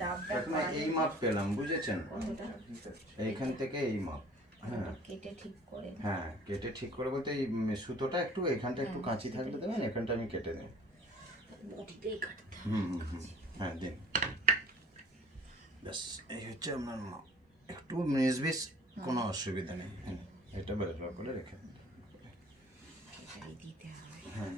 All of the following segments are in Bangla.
কাকিমা এই মাপ পেলাম, বুঝেছেন? এইখান থেকে এই মাপ। হ্যাঁ কেটে ঠিক করে, হ্যাঁ কেটে ঠিক করে বলতে এই সুতোটা একটু এখানটা একটু কাঁচি থাকলে দেবেন, এখানটা আমি কেটে দেব। বটিতেই কাটতে হবে। হ্যাঁ দিন। ব্যাস এই হচ্ছে আপনার মাপ। একটু 19-20 কোনো অসুবিধা নেই। হ্যাঁ এটা বের করে রেখে দিন। দিতে হবে। হ্যাঁ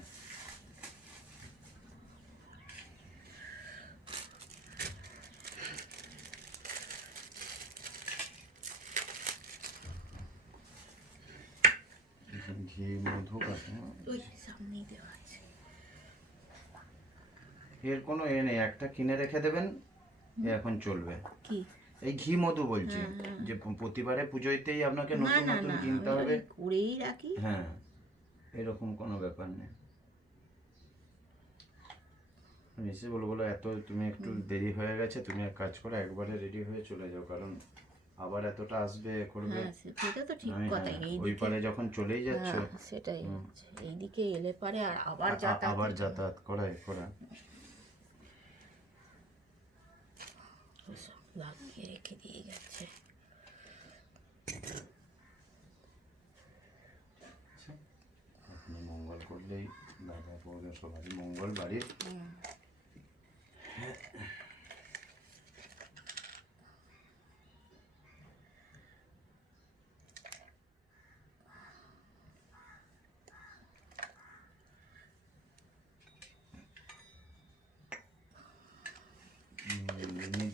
ঘি মধু সামনেই দেওয়া আছে। এর কোনো এ নেই, একটা কিনে রেখে দেবেন, এখন চলবে। কি এই ঘি মধু বলছি, যে প্রতিবারে পুজোতেই আপনাকে নতুন নতুন কিনতে হবে করেই রাখি। হ্যাঁ এরকম কোনো ব্যাপার নেই। এসে বলো এত তুমি একটু দেরি হয়ে গেছে, তুমি এক কাজ করো একবারে রেডি হয়ে চলে যাও, কারণ আবার এতটা আসবে করবে। সেটা তো ঠিক কথাই। ওই পারে যখন চলেই যাচ্ছ সেটাই এইদিকে এলে পারে আর আবার যাতায়াত করায় লাগিয়ে রেখে দিয়ে যাচ্ছে। আপনি মঙ্গল করলেই দাদা বউদের সবারই মঙ্গল বাড়ির।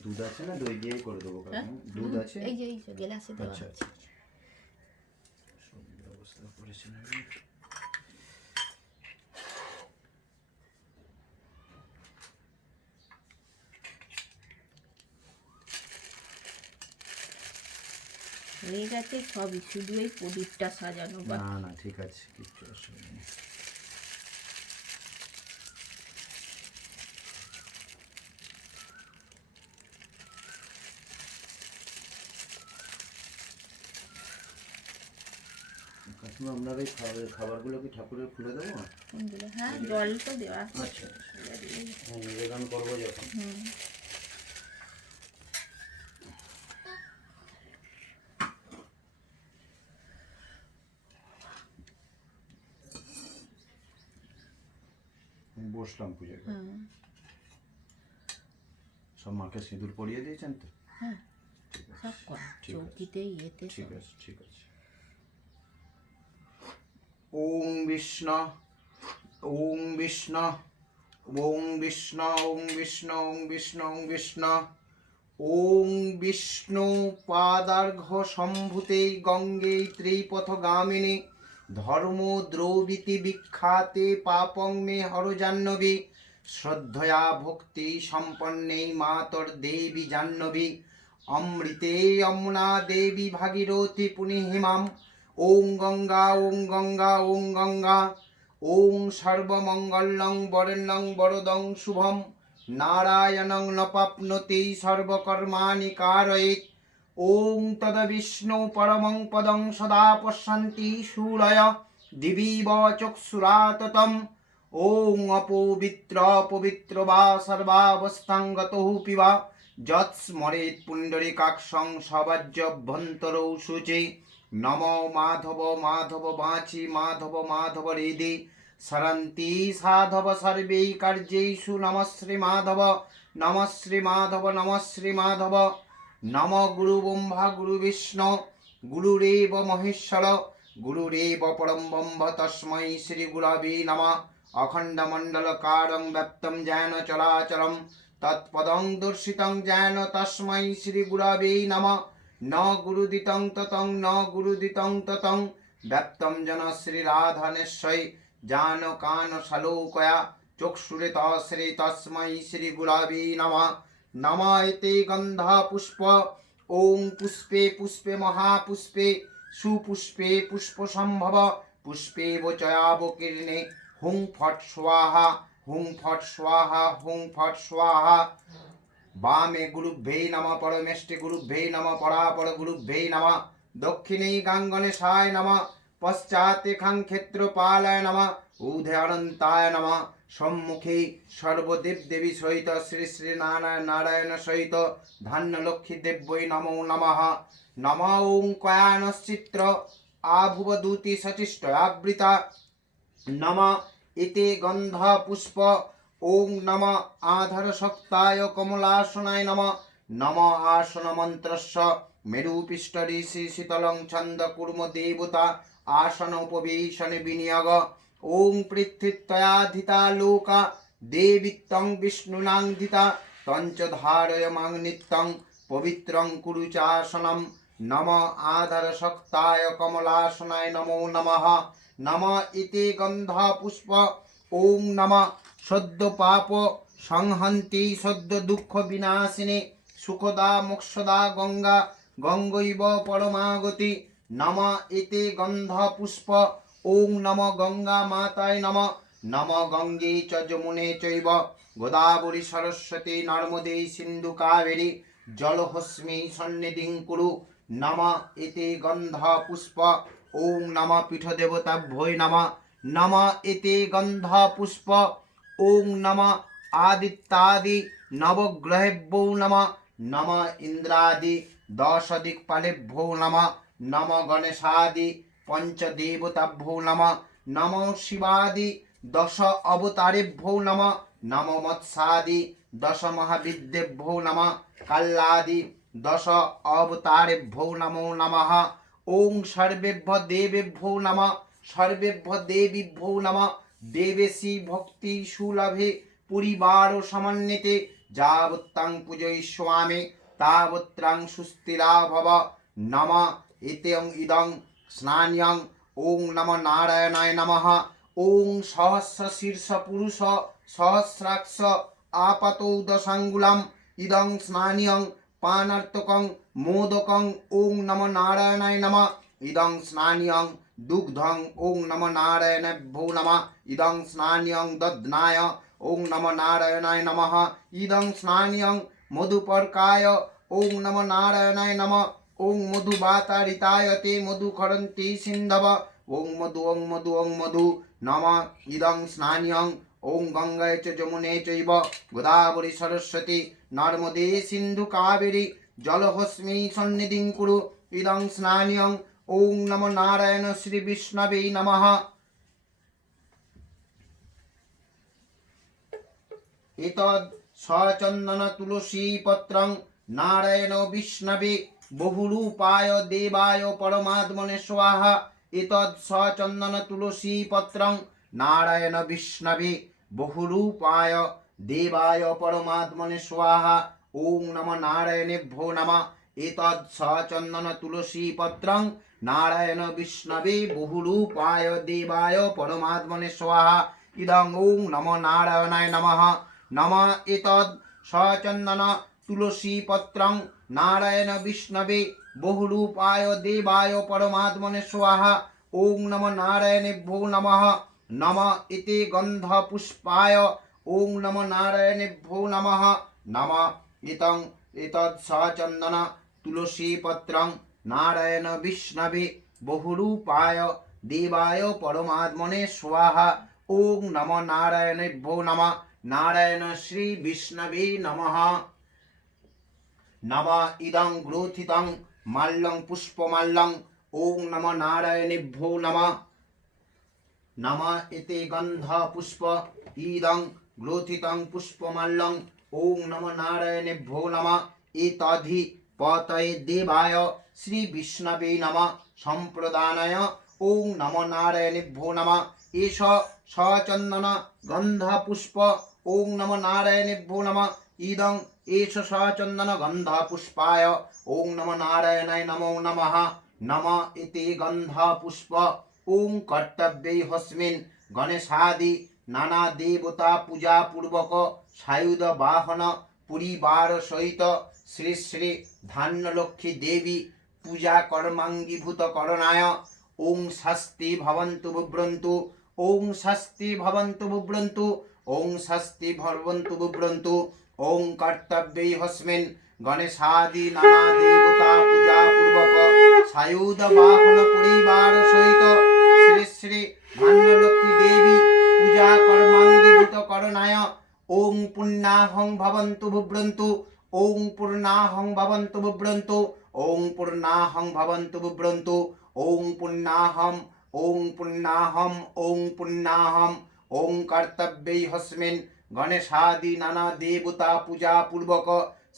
দুধ আছে না, দই দিয়েই করে দেবো? দুধ আছে, এই যে গ্লাসে দেওয়া আছে। সব ব্যবস্থা করেছিলাম। হয়ে গেছে সবই, শুধু এই প্রদীপটা সাজানো। না ঠিক আছে, কিচ্ছু অসুবিধা নেই। কাকিমা আপনার এই খাবারগুলো কি ঠাকুরের খুলে দেবো? হ্যাঁ জল তো দেওয়া আছে। আচ্ছা নিবেদন করবো যখন। বসলাম পুজো করে। সব মাকে সিঁদুর পরিয়ে দিয়েছেন তো? হ্যাঁ সব চৌকিতে ইয়েতে। ঠিক আছে ঠিক আছে। ওম বিষ্ণু ওম বিষ্ণু ওম বিষ্ণু ওম বিষ্ণু ওম বিষ্ণু ওম বিষ্ণু ওম বিষ্ণু পাদার্ঘ সম্ভূতে গঙ্গে ত্রিপথগামিনী ধর্ম দ্রৌবিতি বিখ্যাতে পাপং মে হর জাহ্নবী শ্রদ্ধয়া ভক্তি সম্পন্নে মাতর দেবী জাহ্নবী অমৃতে যমুনা দেবী ভাগীরথী পুনিহিমাম ওং গঙ্গা ওং গঙ্গা ওং গঙ্গা ওং সর্বমঙ্গলং বরেণ্যং বরদং শুভম নারায়ণং নপাপ্নোতি সর্বকর্মাণি কারয়েৎ ওং তদ্বিষ্ণু পরমং পদং সদা পশ্যন্তি শূলয় দিবিব চক্ষুরাততম ওং অপবিত্র পবিত্র বা সর্বাবস্থাং গতঃ পিবা যৎস্মরেৎ পুণ্ডরীকাক্ষং সবাজ্যভ্যন্তরৌ শুচি নমো মাধব মাধব বাঁচি মাধব মাধব হৃদি সরন্তি সাধব সর্বে কার্যেষু নমঃ শ্রী মাধব নমঃ শ্রী মাধব নমঃ শ্রী মাধব নম গুরু ব্রহ্মা গুরু বিষ্ণু গুরুরেব মহেশ্বর গুরুরেব পরম ব্রহ্ম তস্मै শ্রী গুরবে নমঃ অখণ্ডমণ্ডলকারং ব্যপ্তং জ্ঞান চরাচরম তৎপদং দর্শিতং জ্ঞান তস্मै শ্রী গুরবে নমঃ ন গুরুদিতং ততং ন গুরুদিতং ততং ব্যপ্তম জন শ্রী রাধানেশ্বৈ জান কান শালোকয়া চক্ষুরে তশ্রী তস্मै শ্রী গুরবে নমঃ নমায়তে গন্ধা পুষ্প ওং পুষ্পে পুষ্পে মহাপুষ্পে সুপুষ্পে পুষ্প সম্ভব পুষ্পে বচয়াবকীর্ণে হুং ফট স্বাহা হুং ফট স্বাহা হুং ফট স্বাহা বামে গুরুভ্যে নমঃ পরমেষ্টে গুরুভ্যে নমঃ পরাপর গুরুভ্যে নমঃ দক্ষিণে গাঙ্গনেশায় নমঃ পশ্চাতে খাং ক্ষেত্রপালায় নমঃ ঊর্ধ্বে অনন্তায় নমঃ সম্মুখে সর্বদেব দেবী সহিত শ্রী শ্রী নারায়ণ সহিত ধান্য লক্ষ্মী দেব্যই নমো নমঃ। নম ওং কয়ানশ্চিত্র আভুবদূতি সচিষ্ট আবৃতা নম এতে গন্ধ পুষ্প ওং নম আধর শক্তায় কমলাসনায় নম। নম আসন মন্ত্রস্য মেরুপিষ্ট ঋষি শীতলং ছন্দ কুর্ম দেবতা আসন উপবেশনে বিনিয়োগ। ওং পৃথ্বীত্বয়াধিতা লোকা দেবিত্বং বিষ্ণুনাং ধিতা তঞ্চ ধারয় মাং নিত্যং পবিত্রং কুরু চাসনম। নম আধর শক্তায় কমলাসনায় নমো নমঃ। নম ইতি গন্ধ পুষ্প ওং নম সদ্য পাপ সংহন্তি সদ্য দুঃখ বিনাশিনী সুখদা মোক্ষদা গঙ্গা গঙ্গৈব পরমাগতি। নম ইতি গন্ধ পুষ্প ওং নম গঙ্গা মাতায় নম। নম গঙ্গে চ যমুনে চৈব গোদাবরী সরস্বতী নর্মদে সিন্ধু কাবেরী জলহস্মি সন্নিধিং কুরু। নম ইতি গন্ধ পুষ্প ওং নম পীঠদেবতাভ্যৈ নম। নম ইতি গন্ধ পুষ্প ওং নম আদিত্যাদি নবগ্রহেভ্যো নম। নম ইন্দ্রাদি দশ দিক্পালেভ্যো নম। নম গণেশাদি পঞ্চদেবতাভ্যো নম। নম শিবাদি দশ অবতারেভ্যো নম। নম মৎস্যাদি দশ মহাবিদ্যেভ্যো নম। কাল্লাদি দশ অবতারেভ্যো নমো নমঃ। ওং সর্বেভ্য দেবেভ্যো নমঃ। সর্বেভ্য দেবীভ্যো নমঃ। দেবেশি ভক্তি সুলভে পরিবার সমন্বিতে যাবত্তাং পূজয়িষ্যামি তাবত্রাং সুস্থিরা ভব। নম ইত্যং ইদং স্নান্যং ওং নম নারায়ণায় নমঃ। ওং সহস্র শীর্ষ পুরুষ সহস্রাক্ষ আপতৌ দশাঙ্গুলাম ইদং স্নান্যং পানার্তকং মোদকং ওং নম নারায়ণায় নমঃ। ইদং স্নান্যং দুগ্ধং ওং নম নারায়ণেভ্যো নমঃ। ইদং স্নান্যং দধ্নায় ওং নম নারায়ণায় নমঃ। ইদং স্নান্যং মধুপর্কায় ওং নম নারায়ণায় নমঃ। ওং মধুবাতারিতায় তে মধুক্ষরন্তি সিন্ধব ওং মধু ওং মধু ওং মধু নম। ইদং স্নান্যং ওং গঙ্গায় চ যমুনে চৈব গোদাবরী সরস্বতী নর্মদে সিন্ধু কাবেরী জলহস্মি সন্নিধিং কুরু। ইদং স্নান্যং ওং নম নারায়ণ শ্রী বিষ্ণবে নমঃ। এতদ্ সচন্দন তুলসী পত্রং নারায়ণ বিষ্ণবে বহুরূপায় দেবায় পরমাত্মনে স্বাহা। এতদ্ সচন্দন তুলসী পত্রং নারায়ণ বিষ্ণবে বহুরূপায় দেবায় পরমাত্মনে স্বাহা। ওং নম নারায়ণেভ্যো নমঃ। এতদ্ সচন্দন তুলসী পত্রং নারায়ণ বিষ্ণবে বহুরূপায় দেবায় পরমাত্মনে স্বাহা। ইদং ওং নম নারায়ণায় নমঃ। নম এতদ্ সচন্দন তুলসী পত্রং নারায়ণ বিষ্ণবে বহুরূপায় দেবায় পরমাত্মনে স্বাহা। ওং নম নারায়ণেভ্যো নমঃ। নম ইতি গন্ধ পুষ্পায় ওং নম নারায়ণেভ্যো নমঃ। নম ইতং এতদ্ সচন্দন তুলসী পত্রং নারায়ণ বিষ্ণবে বহুরূপায় দেবায় পরমাত্মনে স্বাহা। ওং নম নারায়ণেভ্যো নমঃ। নারায়ণ শ্রী বিষ্ণবে নমঃ। নম ইদং গ্রোথিতং মাল্যং পুষ্পমাল্যং ওং নম নারায়ণেভ্যো নমঃ। নম এতে গন্ধ পুষ্প ইদং গ্রোথিতং পুষ্পমাল্যং ওং নম নারায়ণেভ্যো নমঃ। এতধি পতয়ে দেবায় শ্রী বিষ্ণবে নমঃ সম্প্রদানায় ওং নম নারায়ণেভ্যো নমঃ। এষ সচন্দন গন্ধ পুষ্প ওং নম নারায়ণেভ্যো নমঃ। ইদং এষ সচন্দন গন্ধ পুষ্পায় ওং নম নারায়ণায় নমো নমঃ। নম ইতি গন্ধ পুষ্প ওং কর্তব্যৈ হস্মিন গণেশাদি নানা দেবতা পূজা পূর্বক সায়ুধ বাহন পরিবার সহিত শ্রী শ্রী ধান্যলক্ষ্মী দেবী পূজা কর্মাঙ্গীভূত করণায় ওং স্বস্তি ভবন্তু বিভ্রন্তু ওং স্বস্তি ভবন্তু বিভ্রন্তু ওং স্বস্তি ভবন্তু বিভ্রন্তু। ওং কর্তব্যৈ হস্মিন গণেশাদি নানা দেবতা পূজা পূর্বক সায়ুধ বাহন পরিবার সহিত শ্রী শ্রী ধান্যলক্ষ্মী দেবী পূজা কর্মাঙ্গীভূত করণায় ওং পুণ্যাহং ভবন্তু ভুব্রন্তু ওং পূর্ণাহং ভবন্তু ভুব্রন্তু ওং পূর্ণাহং ভবন্তু ভুব্রন্তু ওং পুণ্যাহম ওং পুণ্যাহম ওং পুণ্যাহম ওং কর্তব্যৈ হস্মিন গণেশাদি নানা দেবতা পূজা পূর্বক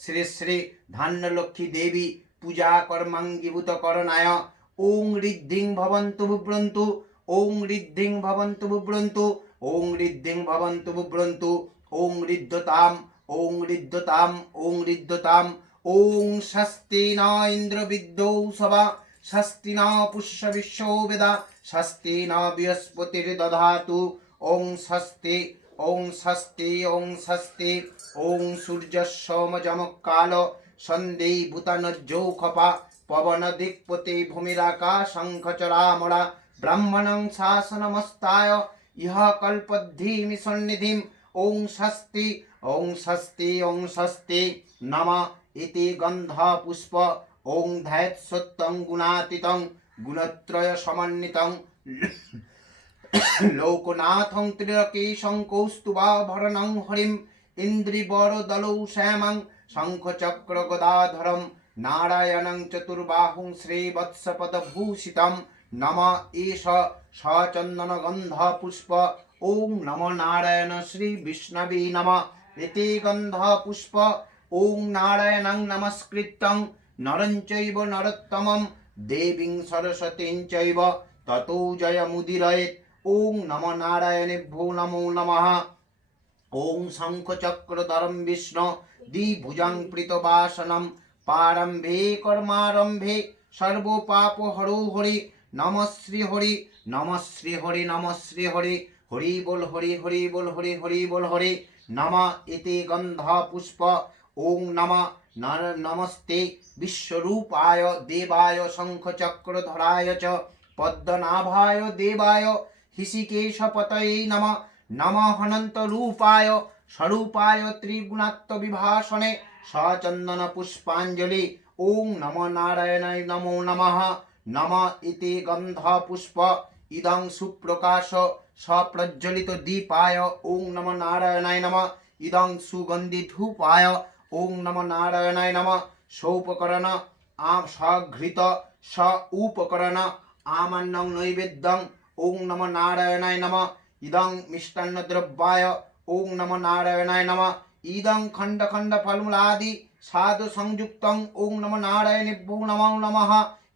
শ্রী শ্রী ধান্যলক্ষ্মী দেবী পূজা কর্মাঙ্গীভূত করণায় ওং ঋদ্ধিং ভবন্তু ভুব্রন্তু ওং ঋদ্ধিং ভবন্তু ভুব্রন্তু ওং ঋদ্ধিং ভবন্তু ভুব্রন্তু ওং ঋদ্ধতাম ওং ঋদ্ধতাম ওং ঋদ্ধতাম ওং স্বস্তি ন ইন্দ্র বিদ্যৌ সভা স্বস্তি ন পুষ্য বিশ্বো বেদা স্বস্তি ন বৃহস্পতির্দধাতু ওং স্বস্তি ওং স্বস্তি ওং স্বস্তি ওং সূর্যসোমযমকাল সন্ধি ভূতানজ্জৌ খপা পবন দিক্পতি ভূমিরাকাশঙ্খচরামরা ব্রাহ্মণং শাসনমস্তায় ইহ কল্পদ্ধিমি সন্নিধিম ওং স্বস্তি ওং স্বস্তি ওং স্বস্তি নম ইতি গন্ধ পুষ্প ওং ধ্যাৎ সত্যং গুণাতীতং গুণত্রয় সমন্বিতং লোকনাথং ত্রিলোকেশং কৌস্তুভাভরণং হরিম ইন্দ্রিবরদলৌ শ্যামং শঙ্খচক্র গদাধরম নারায়ণং চতুর্বাহুং শ্রীবৎসপদভূষিতম নম এষ সচন্দন গন্ধ পুষ্প ওং নমো নারায়ণ শ্রী বিষ্ণবে নমঃ ইতি গন্ধ পুষ্প ওং নারায়ণং নমস্কৃত্যং নরং চৈব নরোত্তমং দেবীং সরস্বতীং চৈব ততো জয়মুদীরয়েৎ ওং নমো নারায়ণেভ্যো নমো নমঃ ওং শঙ্খচক্রধরং বিষ্ণু দ্বিভুজং প্রীতবাসনম পারম্ভে কর্মারম্ভে সর্বপাপহরো হরি নমঃ শ্রী হরি নমঃ শ্রী হরি নমঃ শ্রী হরি হরি বল হরি হরি বল হরি হরি বল হরি নমঃ ইতি গন্ধ পুষ্প ওং নমঃ নমস্তে বিশ্বরূপায় দেবায় শঙ্খচক্রধরায় চ পদ্মনাভায় দেবায় হৃষিকেশপতয়ে নমঃ নমঃ অনন্তরূপায় স্বরূপায় ত্রিগুণাত্মবিভাসনে সচন্দন পুষ্পাঞ্জলি ওং নমো নারায়ণায় নমো নমঃ নমঃ ইতি গন্ধ পুষ্প ইদং সুপ্রকাশ সপ্রজ্বলিত দীপায় ওং নমো নারায়ণায় নমঃ ইদং সুগন্ধি ধূপায় ওং নমো নারায়ণায় নমঃ সৌপকরণ সঘৃত স উপকরণ আমান্যং নৈবেদ্যং ওং নমো নারায়ণায় নমঃ ইদং মিষ্টান্নদ্রব্যায় ওং নমো নারায়ণায় নমঃ ইদং খণ্ড খণ্ড ফলমূলাদি সাধু সংযুক্তং ওং নমো নারায়ণেভ্যো নমো নমঃ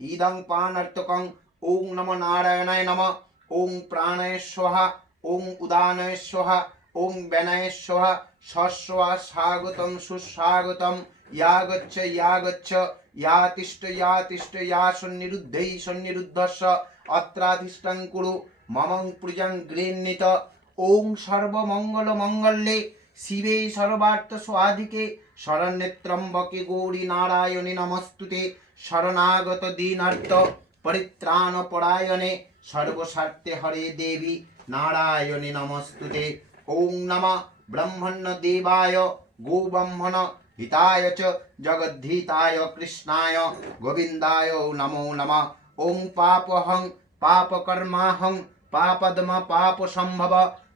ইদং পানার্তকং ওং নমো নারায়ণায় নমঃ ওং প্রাণায় স্বাহা ওং উদানায় স্বাহা ওং ব্যানায় স্বাহা সস্বা স্বাগতং সুস্বাগতম ইয়া গচ্ছ ইয়া তিষ্ঠ ইয়া সন্নিরুদ্ধৈ সন্নিরুদ্ধস্য অত্রাধিষ্ঠং কুরু মমং পূজং গৃহীত ওং সর্বমঙ্গল মঙ্গলে শিবে সর্বার্থ স্বাধিকে শরণ্যত্রম্বকে গৌরী নারায়ণী নমস্তুতে শরণাগত দীনার্থ পরিত্রাণ পরায়ণে সর্বস্বার্থে হরে দেবী নারায়ণী নমস্তুতে ওং নমঃ ব্রহ্মণ্য দেবায় গোব্রহ্মণ হিতায় চ জগদ্ধিতায় কৃষ্ণায় গোবিন্দায় নমো নমঃ ওং পাপহং পাপকর্মাহং পাপদম পাপ সম্ভব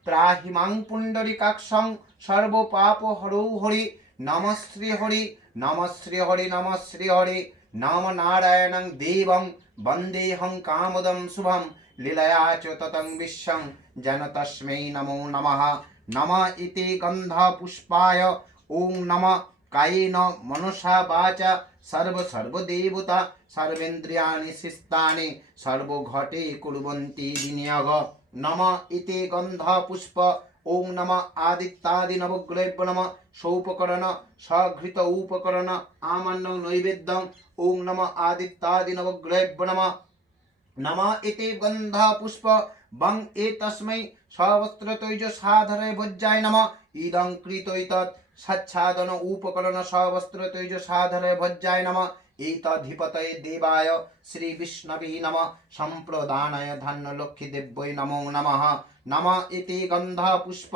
ত্রাহি মাং পুণ্ডরিকাক্ষং সর্ব পাপ হরৌ হরি নমঃ শ্রী হরি নমঃ শ্রী হরি নমঃ শ্রী হরি নাম নারায়ণং দেবং বন্দেহং কামদম শুভম লীলয়া চ ততং বিশ্বং যেন তস্मै নমো নমঃ নমঃ ইতি গন্ধ পুষ্পায় ওং নমঃ কায়েন মনসা বাচা সর্বদেবতা সর্বেন্দ্রিয়াণি শিস্তানি সর্বঘটে কুর্বন্তি বিনিয়োগ নমঃ ইতি গন্ধ পুষ্প ওং নমঃ আদিত্যাদি নবগ্রহেভ্যো নমঃ সৌপকরণ সঘৃত উপকরণ আমান্য নৈবেদ্যং ওং নমঃ আদিত্যাদি নবগ্রহেভ্যো নমঃ নমঃ ইতি গন্ধ পুষ্প বং এতস্मै সবস্ত্রতৈজ সাধরে ভজ্জায় নমঃ ইদং কৃতৈতৎ সচ্ছাদন উপকরণ সবস্ত্রতৈজ সাধরে ভজ্জায় নমঃ এতধিপতয়ে দেবায় শ্রী বিষ্ণবে নমঃ সম্প্রদানায় ধন্যলক্ষ্মী দেব্যৈ নমো নমঃ নমঃ ইতি গন্ধ পুষ্প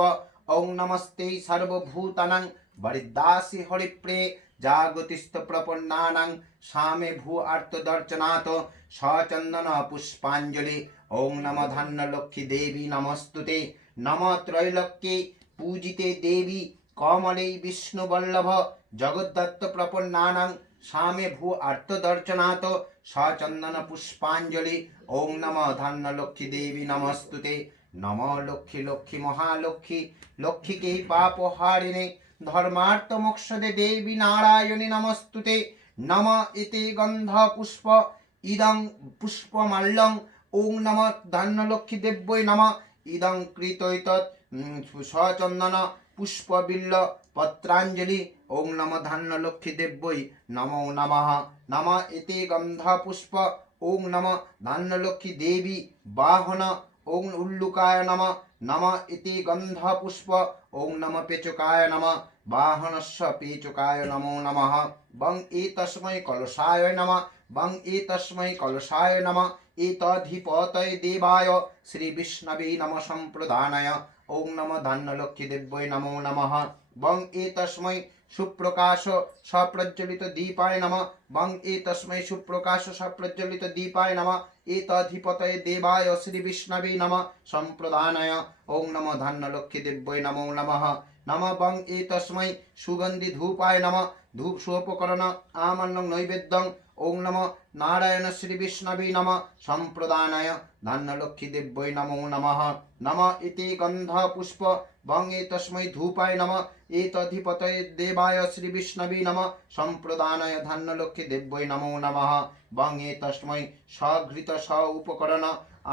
ওং নমস্তে সর্বভূতানাং বরিদাসি হরিপ্রে জাগতিস্থ প্রপন্নানাং সামে ভূ আর্তদর্শনাথ সচন্দন পুষ্পাঞ্জলি ওং নমঃ ধন্যলক্ষ্মী দেবী নমস্তুতে নমঃ ত্রৈলোক্যে पूजिते देवी कमले विष्णुवल्लभ जगद्दत्त प्रपन्नानां सामे भू आर्तदर्शनात् सचंदन पुष्पांजलि ओं नमः धन्यलक्ष्मी देवी नमस्तुते नमो लक्ष्मी लक्ष्मी महालक्ष्मी लक्ष्मी के पापहारिणे धर्मार्थ मोक्षदे देवी नारायणी नमस्तुते नम इति गंध पुष्प इदं पुष्पमाल्यं ओं नमः धन्यलक्ष्मी देव्यै नमः इदं कृतैतत् सचंदन पुष्पबिल्ल पत्रांजलि ओं नमः धन्यलक्ष्मी देव्यै नमो नमः नम इति गंध पुष्प ओं नमः धन्यलक्ष्मी देवी वाहन ओं उल्लुकाय नमः नम इति गंध पुष्प ओं नमः पेचुकाय नमः वाहनस्य पेचुकाय नमो नमः बं एतस्मै कलशाय नमः बं एतस्मै कलशाय नमः एतधिपतये देवाय श्री विष्णवे नमः संप्रदानाय ओं नमः धन्यलक्ष्मी देव्यै नमो नमः बं एतस्मै सुप्रकाश सप्रज्वलित दीपाय नमः बं एतस्मै सुप्रकाश सप्रज्वलित दीपाय नमः एतधिपतये देवाय श्री विष्णवे नमः संप्रदानाय ओं नमः धन्यलक्ष्मी देव्यै नमो नमः नमः बं एतस्मै सुगंधि धूपाय नमः धूप सोपकरण आमन्नं नैवेद्यं ओं नमः नारायण श्री विष्णवे नमः संप्रदानाय धन्यलक्ष्मी देव्यै नमो नमः नमः इति गंध पुष्प बं एतस्मै धूपाय नमः एतधिपतये देवाय श्री विष्णवे नमः संप्रदानाय धन्यलक्ष्मी देव्यै नमो नमः बं एतस्मै सघृत स उपकरण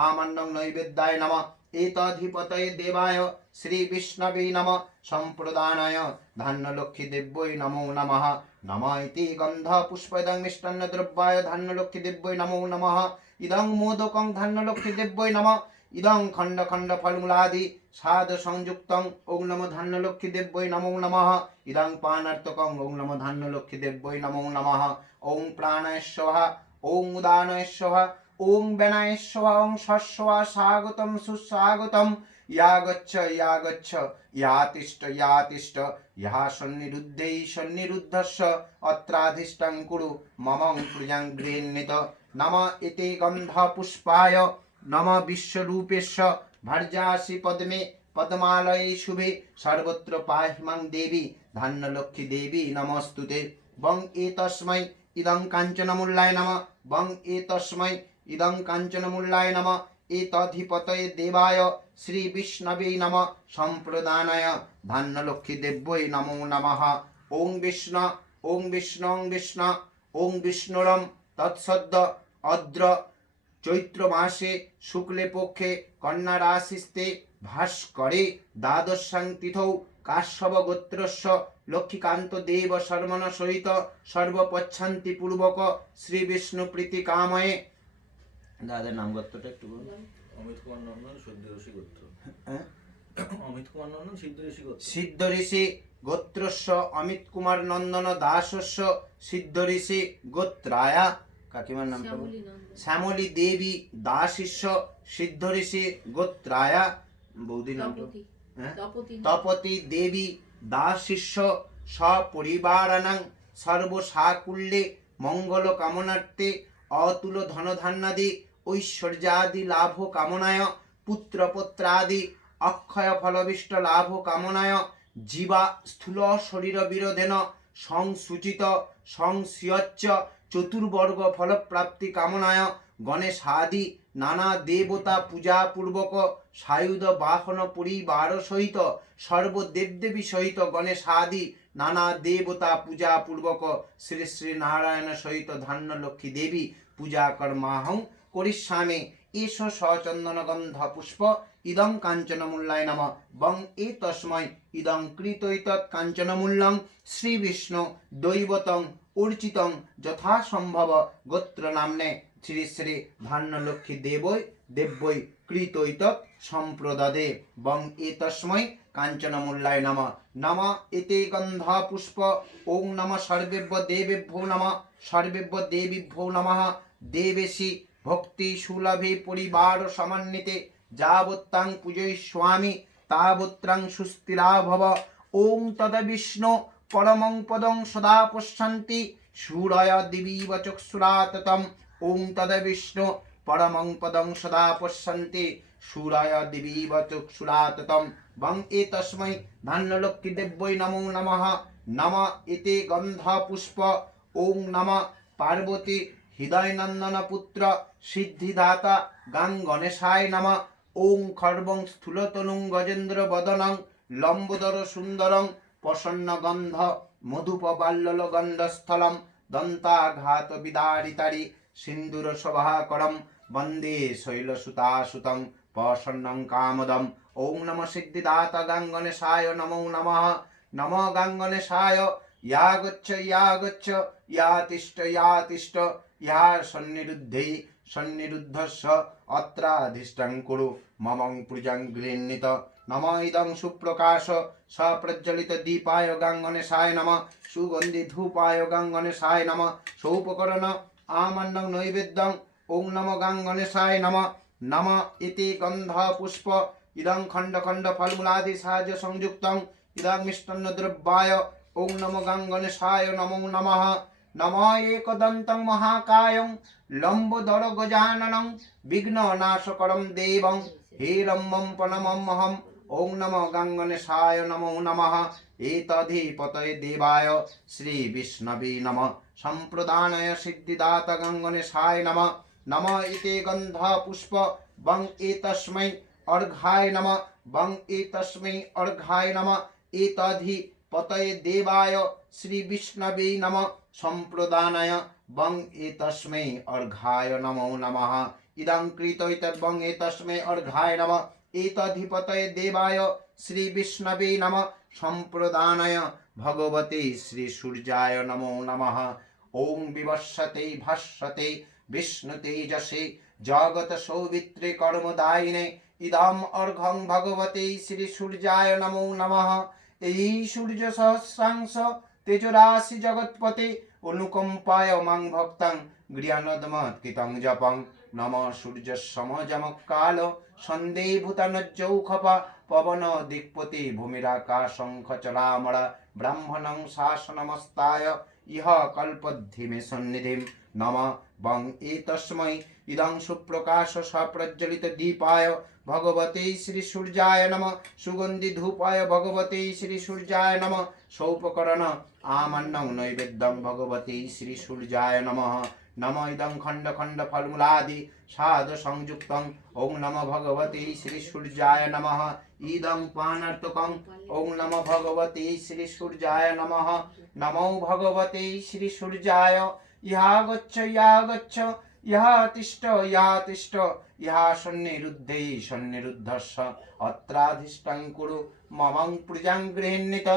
आमन्नं नैवेद्याय नमः एतधिपतये देवाय श्री विष्णवे नमः संप्रदानाय धन्यलक्ष्मी देव्यै नमो नमः नमः इति गंध पुष्प इदं मिष्टान्न द्रव्याय धन्यलक्ष्मी देव्यै नमो नमः इदं मोदकं धन्यलक्ष्मी देव्यै नमः इदं खंड खंड फलमूलादि साध संयुक्तं ओं नमः धन्यलक्ष्मी देव्यै नमो नमः इदं पानार्तकं ओं नमः धन्यलक्ष्मी देव्यै नमो नमः ओं प्राणाय स्वाहा ओं उदानाय स्वाहा ओं व्यानाय स्वाहा ओं सस्वाहा स्वागतं सुस्वागतं या गच्छ या तिष्ठ या सन्निरुद्धै सन्निरुद्धस्य अत्राधिष्ठं कुरु मम प्रियं गृह्णीत नमः इति गंध पुष्पाय नमः विश्वरूपेश्व भर्जासि पद्मे पद्मालये शुभे सर्वत्र पाहि मां देवी धन्यलक्ष्मी देवी नमस्तुते बं एतस्मै इदं काञ्चनमूल्याय नमः बं एतस्मै इदं काञ्चनमूल्याय नमः एतधिपतये देवाय श्री विष्णवे नमः संप्रदानाय धन्यलक्ष्मी देव्यै नमो नमः ओं विष्णु ओं विष्णु ओं विष्णु ओं विष्णुरं तत्सद्द अद्र चैत्र मासे शुक्ले पक्षे कन्या राशिस्ते भास्करे द्वादशां तिथौ काश्यप गोत्रस्य लक्ष्मीकांत देव शर्मण सहित सर्वपच्छान्ति पूर्वक श्री विष्णु प्रीति कामये दादा नाम गोत्रটা একটু বলুন অমিত কুমার নন্দন সিদ্ধ ঋষি গোত্র অমিত কুমার নন্দন সিদ্ধ ঋষি গোত্র सिद्ध ऋषि गोत्रस्य अमित कुमार नंदन दासस्य सिद्ध ऋषि गोत्राय काकीमार नामটা শ্যামলী নন্দন श्यामली देवी दासिस्य सिद्ध ऋषि गोत्राय बौदी नामটা তপতি হ্যাঁ তপতি तपति देवी दासिस्य सपरिवाराणां सर्वसाकुल्ये मंगल कामनार्थे अतुल धन धान्यादि ऐश्वर्यादि लाभ कामनाय पुत्र पुत्रादि अक्षय फलविष्ट लाभ कामनाय जीवा स्थूल शरीर विरोधेन संसूचित संस्यच्च चतुर्वर्ग फल प्राप्ति कामनाय गणेश आदि नाना देवता पूजा पूर्वक सायुध वाहन परिवार सहित सर्व देवदेवी सहित गणेश आदि नाना देवता पूजा पूर्वक श्री श्री नारायण सहित धन्यलक्ष्मी देवी पूजा कर्माहं करिष्यामि एष सचंदन गंध पुष्प इदं कांचनमूल्याय नमः बं एतस्मै इदं कृतैतत् कांचनमूल्यं श्री विष्णु दैवतं अर्चितं यथा संभव गोत्र नाम्ने श्री श्री धन्यलक्ष्मी देव्यै कृतैतत् संप्रददे बं एतस्मै कांचनमूल्याय नमः नमः इति गंध पुष्प ओं नमः सर्वेभ्यो देवेभ्यो नमः सर्वेभ्यो देवीभ्यो नमः देवेशी भक्ति सुलभे परिवार समन्विते जावत्तां पूजयिष्यामि तावत्रां सुस्थिरा भव ओं तद विष्णु परमं पदं सदा पश्यन्ति सूरय दिवीव चक्षुराततम् ओं तद विष्णु परमं पदं सदा पश्यन्ति सूरय दिवीव चक्षुराततम् বং এতস্मै ধান্যলক্ষ্মীদেব্যৈ নমো নমঃ নম এতে গন্ধ পুষ্প ওং নম পার্বতী হৃদয়নন্দন পুত্র সিদ্ধিদাতা গাং গণেশায় নম ওং খর্বং স্থূলতনুং গজেন্দ্র বদনং লম্বোদর সুন্দরং প্রসন্ন গন্ধ মধুপবাল্যল গন্ধস্থলম দন্তাঘাত বিদারিতারি সিন্দুর শোভাকরম বন্দে শৈলসুতাসুতং প্রসন্নং কামদম ওং নম সিদ্ধিদাতা গাং গণেশায় নমো নমঃ নম গাং গণেশায় ইয়া গচ্ছ ইয়া তিষ্ঠ ইহা সন্নিরুদ্ধেই সন্নিরুদ্ধস্য অত্রাধিষ্ঠং কুরু মমং পূজাং গৃহীত নম ইদং সুপ্রকাশ সপ্রজ্বলিত দীপায় গাং গণেশায় নম সুগন্ধি ধূপায় গাং গণেশায় নম সৌপকরণ আমন্নং নৈবেদ্যং ওং নম গাং গণেশায় নম নম ইতি গন্ধ পুষ্প ইদং খণ্ড খণ্ড ফলমূলাদি সাহায্য সংযুক্তং ইদং মিষ্টান্ন দ্রব্যায় ওং নম গাং গণেশায় নমো নমঃ নম একদন্তং মহাকায়ং লম্বোদর গজাননং বিঘ্ননাশকরং দেবং হিরম্বং প্রণমমহম ওং নম গাং গণেশায় নমো নমঃ এতধিপতয়ে দেবায় শ্রী বিষ্ণবে নমঃ সম্প্রদানায় সিদ্ধিদাতা গাং গণেশায় নমঃ নম ইতি গন্ধ পুষ্প বং এতস্मै অর্ঘায় নমঃ বং এতস্मै অর্ঘায় নমঃ এতধিপতয়ে দেবায় শ্রী বিষ্ণবে নমঃ সম্প্রদানায় বং এতস্मै অর্ঘায় নমো নমঃ ইদং কৃতৈতদ্বং এতস্मै অর্ঘায় নমঃ এতধিপতয়ে দেবায় শ্রী বিষ্ণবে নমঃ সম্প্রদানায় ভগবতে শ্রী সূর্যায় নমো নমঃ ওং বিবস্বতে ভাস্বতে বিষ্ণু তেজসে জগত সৌবিত্রে কর্মদায়িনে ইদম অর্ঘং ভগবতে শ্রী সূর্যায় নমো নমঃ এই সূর্য সহস্রাংশ তেজরাশি জগৎপতে অনুকম্পায় মাং ভক্তং গৃহানদমৎকিতং জপং নম সূর্য সমজমকাল সন্ধে ভূতানজ্জৌখপা পবন দিক্পতি ভূমিরাকাশং খচলামরা ব্রাহ্মণং শাসনমস্তায় ইহ কল্পদ্ধিমে সন্নিধিম নম বং এতস্मै ইদং সুপ্রকাশ সপ্রজ্বলিত দীপায় ভগবতে শ্রী সূর্যায় নমঃ সুগন্ধি ধূপায় ভগবতে শ্রী সূর্যায় নমঃ সৌপকরণ আমন্নং নৈবেদ্যং ভগবতে শ্রী সূর্যায় নমঃ নম ইদং খণ্ড খণ্ড ফলমূলাদি সাধ সংযুক্তং ওং নম ভগবতে শ্রী সূর্যায় নমঃ ইদং পানার্তকং ওং নম ভগবতে শ্রী সূর্যায় নমঃ নমো ভগবতে শ্রী সূর্যায় ইহা গচ্ছ ইহা তিষ্ঠ ইহা সন্নিরুদ্ধেই সন্নিরুদ্ধস্য অত্রাধিষ্ঠং কুরু মমং পূজাং গৃহীত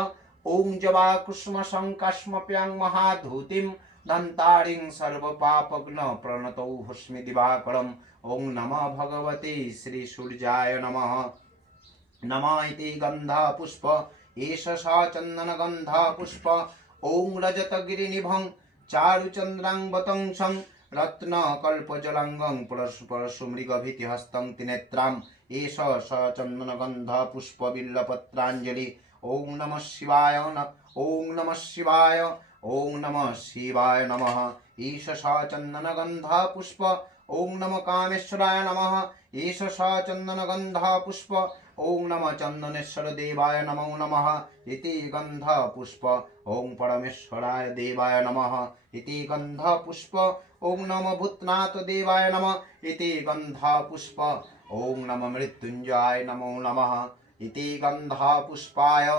ওং জবা কুষ্ম সংকাশ্মপ্যাং মহাধূতিম দন্তারিং সর্বপাপগ্ন প্রণতৌ হুস্মি দিবাকরম ওং নমঃ ভগবতে শ্রী সূর্যায় নমঃ নম ইতি গন্ধ পুষ্প এষ স চন্দন গন্ধ পুষ্প ওং রজতগিরিনিভং চারুচন্দ্রাঙ্গবতংসং রত্ন কল্পজলাঙ্গং পরশুমৃগভীতিহস্तं ত্রিনেত্রাম এষ স চন্দন গন্ধ পুষ্প বিল্লপত্রাঞ্জলি ওং নমঃ শিবায় ওং নমঃ শিবায় ওং নমঃ শিবায় নমঃ ঈশ স চন্দন গন্ধ পুষ্প ওং নমঃ কামেশ্বরায় নমঃ ঈশ স চন্দন গন্ধ পুষ্প ওং নমঃ চন্দনেশ্বর দেবায় নমো নমঃ ইতি গন্ধ পুষ্প ওং পরমেশ্বরায় দেবায় নমঃ ইতি গন্ধ পুষ্প ওং নমঃ ভূতনাথ দেবায় নমঃ ইতি গন্ধ পুষ্প ওং নমঃ মৃত্যুঞ্জয়ায় নমো নমঃ ইতি গন্ধ পুষ্পায়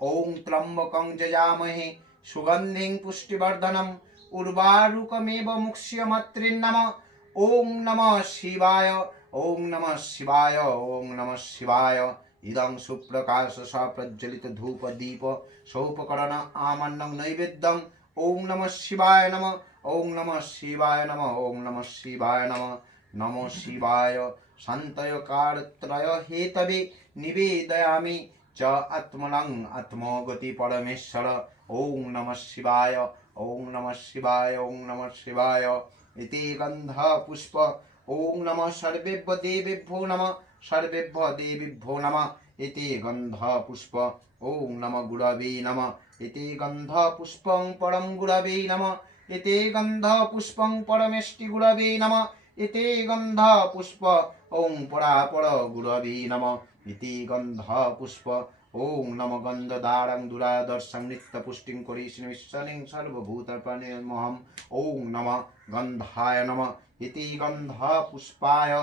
ওং ত্র্যম্বকং যজামহে সুগন্ধিং পুষ্টিবর্ধনম উর্বারুকমেব মুক্ষ্যমাতৃন্নমঃ ওং নমঃ শিবায় ওং নমঃ শিবায় ওং নমঃ শিবায় ইদং সুপ্রকাশ সপ্রজ্বলিত ধূপ দীপ সৌপকরণ আমন্নং নৈবেদ্যং ওং নমঃ শিবায় নমঃ ওং নমঃ শিবায় নমঃ ওং নমঃ শিবায় নমঃ নমো শিবায় শান্তয়কারত্রয় হেতবে নিবেদয়ামি চ আত্মনং আত্মগতি পরমেশ্বর ওং নমঃ শিবায় ওং নমঃ শিবায় ওং নমঃ শিবায় ইতি গন্ধ পুষ্প ওং নমঃ সর্বেভ্যো দেবেভ্যো নমঃ সর্বেভ্যো দেবেভ্যো নমঃ ইতি গন্ধ পুষ্প ওং নমঃ গুরবে নমঃ ইতি গন্ধ পুষ্পং পরম গুরবে নমঃ ইতি গন্ধ পুষ্পং পরমেষ্টি গুরবে নমঃ ইতি গন্ধ পুষ্প ওং পরাপর গুরবে নমঃ इति गन्धपुष्प ॐ नमो गन्धदारं दुरादर्शं नित्यपुष्टिं करीशिनीं विश्वनिं सर्वभूतप्राणिनमहं ॐ नमः गन्धाय नमः इति गन्धपुष्पाय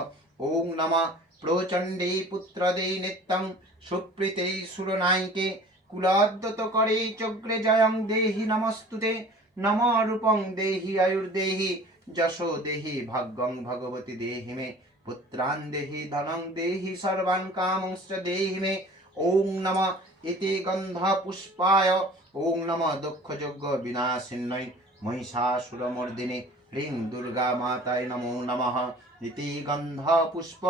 ॐ नमः प्रचण्डे पुत्रदे नित्यं सुप्रीते सुरनायिके कुलाद्यतकरे चक्रे जयं देहि नमस्तुते नमो रूपं देहि आयुर्देहि जशो देहि भाग्यं भगवती देहि मे पुत्रान् देहि धनं देहि सर्वान् कामंश्च देहि मे ॐ नमः इति गन्धपुष्पाय ॐ नमः दुःखयोग्य विनाशिन्यै महिषासुरमर्दिने ह्रीं दुर्गा माताय नमो नमः इति गन्धपुष्प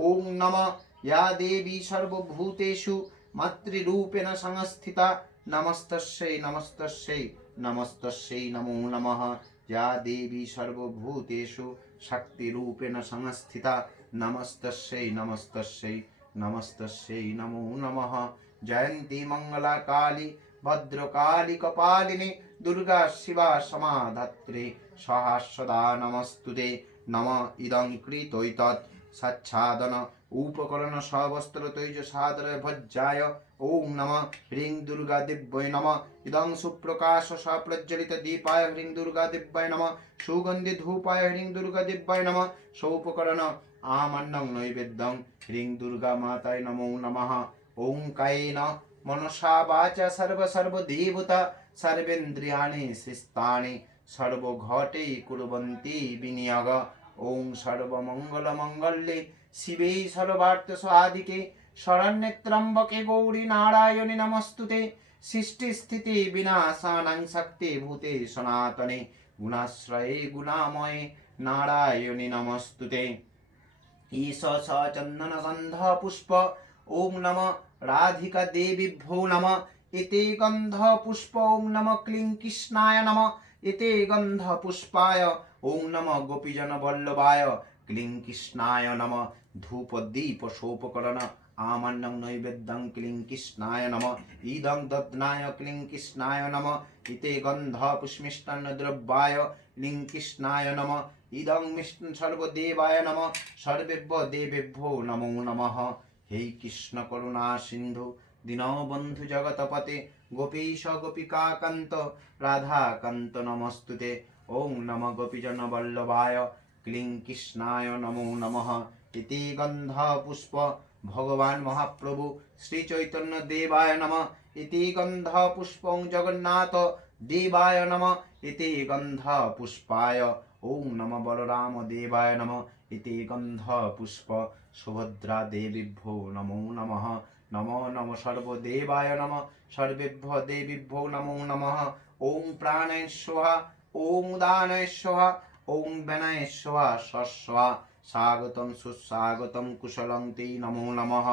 ॐ नमः या देवी सर्वभूतेषु मातृरूपेण संस्थिता नमस्तस्यै नमस्तस्यै नमस्तस्यै नमो नमः या देवी सर्वभूतेषु शक्तिरूपेण संस्थिता नमस्तस्यै नमस्तस्यै नमस्तस्यै नमो नमः जयन्ती मंगला काली भद्रकाली कपालिनी दुर्गा शिवा समाधत्रे स्वाहा सदा नमस्तुते नम इदं कृतोतत् सच्छादन उपकरण सहवस्त्र तैज सादर भज्जाय ओं नमः ह्रीं दुर्गा दिव्यै नमः इदं सुप्रकाश सप्रज्वलित दीपाय ह्रीं दुर्गा दिव्यै नमः सुगंधि धूपाय ह्रीं दुर्गा दिव्यै नमः सौपकरण आमन्नं नैवेद्यं ह्रीं दुर्गा माताय नमो नमः ओं कायेन मनसा वाचा सर्वदेवता सर्वेन्द्रियाणि शिस्तानि सर्वघटे कुर्वन्ति विनियोग ओं सर्वमंगलमंगल्ये शिवे सर्वार्थसाधिके शरण्ये त्र्यंबके गौरी नारायणि नमस्तुते सृष्टि स्थिति विनाशानां शक्ति भूते सनातने गुणाश्रये गुणामये नारायणि नमस्तुते ईश चंदन गंध पुष्प ओं नमः राधिका देवीभ्यो नमः इति गंध पुष्प ओं नमः क्लीं कृष्णाय नमः इति गंध पुष्पाय ओं नमः गोपीजन वल्लभाय क्लीं कृष्णाय नमः धूप दीप सोपकरण आमन्नं नैवेद्यं क्लीं कृष्णाय नमः इदं दद्नाय क्लीं कृष्णाय नमः इति गंध पुष्मिष्टान्न द्रव्याय क्लीं कृष्णाय नमः इदं मिष्टं सर्वदेवाय नमः सर्वेभ्यो देवेभ्यो नमो नमः हे कृष्ण करुणा सिंधु दीनबंधु जगतपते गोपीश गोपिका कांत राधा कांत नमस्तुते ओं नमः गोपीजन वल्लभाय क्लीं कृष्णाय नमो नमः इति गंध पुष्प भगवान महाप्रभु श्री चैतन्य देवाय नमः इति गंध पुष्पं जगन्नाथ देवाय नमः इति गंध पुष्पाय ओं नमः बलराम देवाय नमः इति गंध पुष्प सुभद्रा देवीभ्यो नमो नमः नमो नमः सर्वदेवाय नमः सर्वेभ्यो देवीभ्यो नमो नमः ओं प्राणाय स्वाहा ओं उदानाय स्वाहा ओं व्यानाय स्वाहा स्वस्वा स्वागतं सुस्वागतं कुशलं ते नमो नमः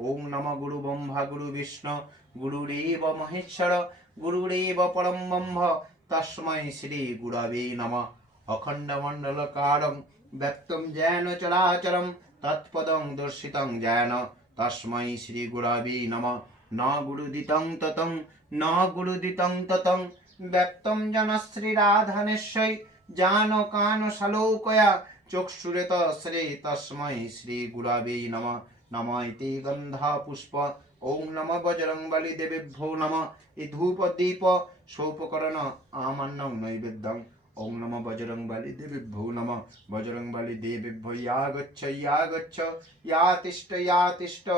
ओं नमः गुरु ब्रह्मा गुरु विष्णु गुरुरेव महेश्वर गुरुरेव परम ब्रह्म तस्मै श्री गुरवे नमः अखण्डमण्डलकारं व्यक्तं येन चराचरं तत्पदं दर्शितं येन तस्मै श्री गुरवे नमः न गुरुदितं ततं न गुरुदितं ततं व्यक्तं जनश्रीराधनेश्वै जानकानुशलोकया चक्षुरेत श्री तस्मै श्री गुरवे नमः नमः इति गंधा पुष्प ओं नमः बजरंगबली देवेभ्यो नमः इ धूप दीप सोपकरण आमन्नं नैवेद्यं ओं नमः बजरंगबली देवेभ्यो नमः बजरंगबली देवेभ्यो या गच्छ या तिष्ठ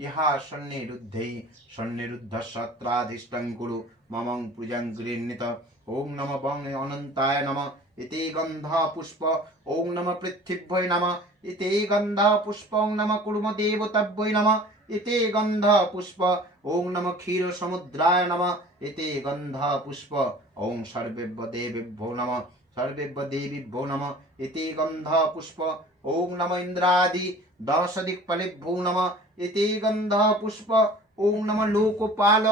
यहा सन्निरुद्ध शत्राधिष्ठं कुरु ममं पूजं गृह्णीत ओं नमः वं अनंताय नमः इति गंधा पुष्प ओं नमः पृथिव्यै नमः इति गंधा पुष्प ओं नमः कुर्मदेवताभ्यै नमः इति गंधा पुष्प ओं नमः क्षीर समुद्राय नमः इति गंधा पुष्प ओं सर्वेभ्यो देवेभ्यो नमः सर्वेभ्यो देवीभ्यो नमः इति गंधा पुष्प ओं नमः इंद्रादि दशदिक्पालेभ्यो नमः इति गंधा पुष्प ओं नमः लोकपाल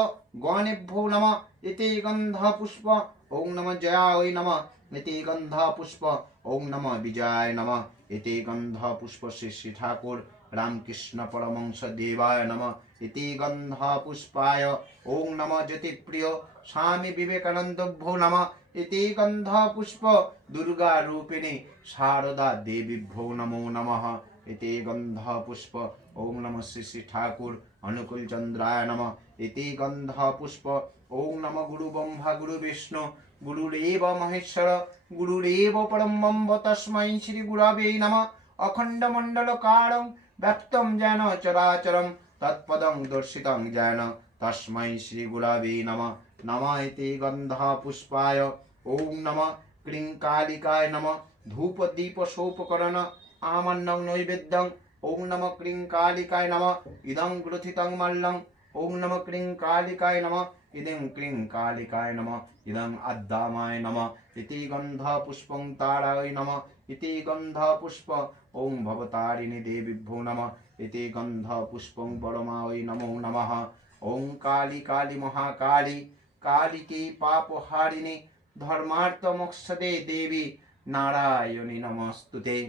गणेभ्यो नमः इति गंधा पुष्प ओं नमः जयाय नमः इति गंधा पुष्प ओं नमः विजयाय नमः इति गंधा पुष्प श्री ठाकुर रामकृष्ण परमहंस देवाय नमः इति गंधा पुष्पाय ओं नमः ज्योतिप्रिय स्वामी विवेकानंदभ्यो नमः इति गंधा पुष्प दुर्गा रूपिणी शारदा देवीभ्यो नमो नमः इति गंध पुष्प ओम नमः श्री श्री ठाकुर अनुकूल चंद्राय नमः इति गंध पुष्प ओम नमः गुरु ब्रह्मा गुरु विष्णु गुरुरेव महेश्वर गुरुरेव परम ब्रह्म तस्मै श्री गुरवे नमः अखंड मंडलकारं व्यक्तं येन चराचरं तत्पदं दर्शितं येन तस्मै श्री गुरवे नमः नमः इति गंध पुष्पाय ओम नमः क्लीं कालिकाय नमः धूप दीप सोपकरण आमन्नं नैवेद्यं ओम नमः क्लीं कालिकाय नमः इदं ग्रथितं मल्लं ओम नमः क्लीं कालिकाय नमः इदं क्लीं कालिकाय नमः इदं अद्दामाय नमः इति गंध पुष्पं ताराय नमः इति गंध पुष्प ओम भवतारिणी देवीभ्यो नमः इति गंध पुष्पं परमाय नमो नमः ओम काली काली महाकाली कालिके पापहारिणे धर्मार्थ मोक्षदे देवी नारायणी नमस्तुते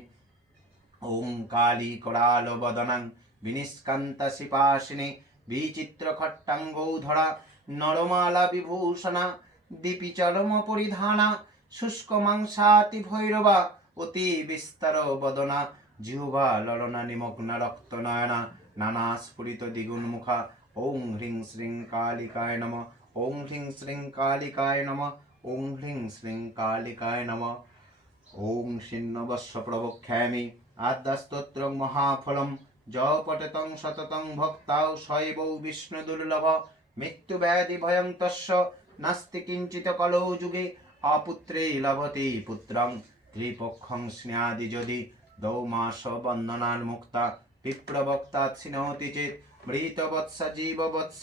ओम काली कराल वदनं विनिष्कांत शिपाशिनी विचित्र खट्टांगोधरा नरमाला विभूषणा दीपिचरम परिधाना शुष्क मांसाति भैरवा अति विस्तार वदना जिह्वा ललना निमग्न रक्तनयना नाना स्फुरित द्विगुणमुखा ओम ह्रीं श्रीं कालिकाय नमः ओम ह्रीं श्रीं कालिकाय नमः ओम ह्रीं श्रीं कालिकाय नमः ओम शिन्नवस्व प्रवक्ष्यामि आद्यस्तोत्रं महाफलं जपठितं सततं भक्ताः शैवो विष्णुदुर्लभ मृत्युव्याधि भयं तस्य नास्ति किंचित् कलौ युगे अपुत्रे लभते पुत्रं त्रिपक्षं स्न्यादि यदि द्वौ मास बन्धनान्मुक्ता विप्रवक्ता छिनोति चेत् मृतवत्स जीववत्स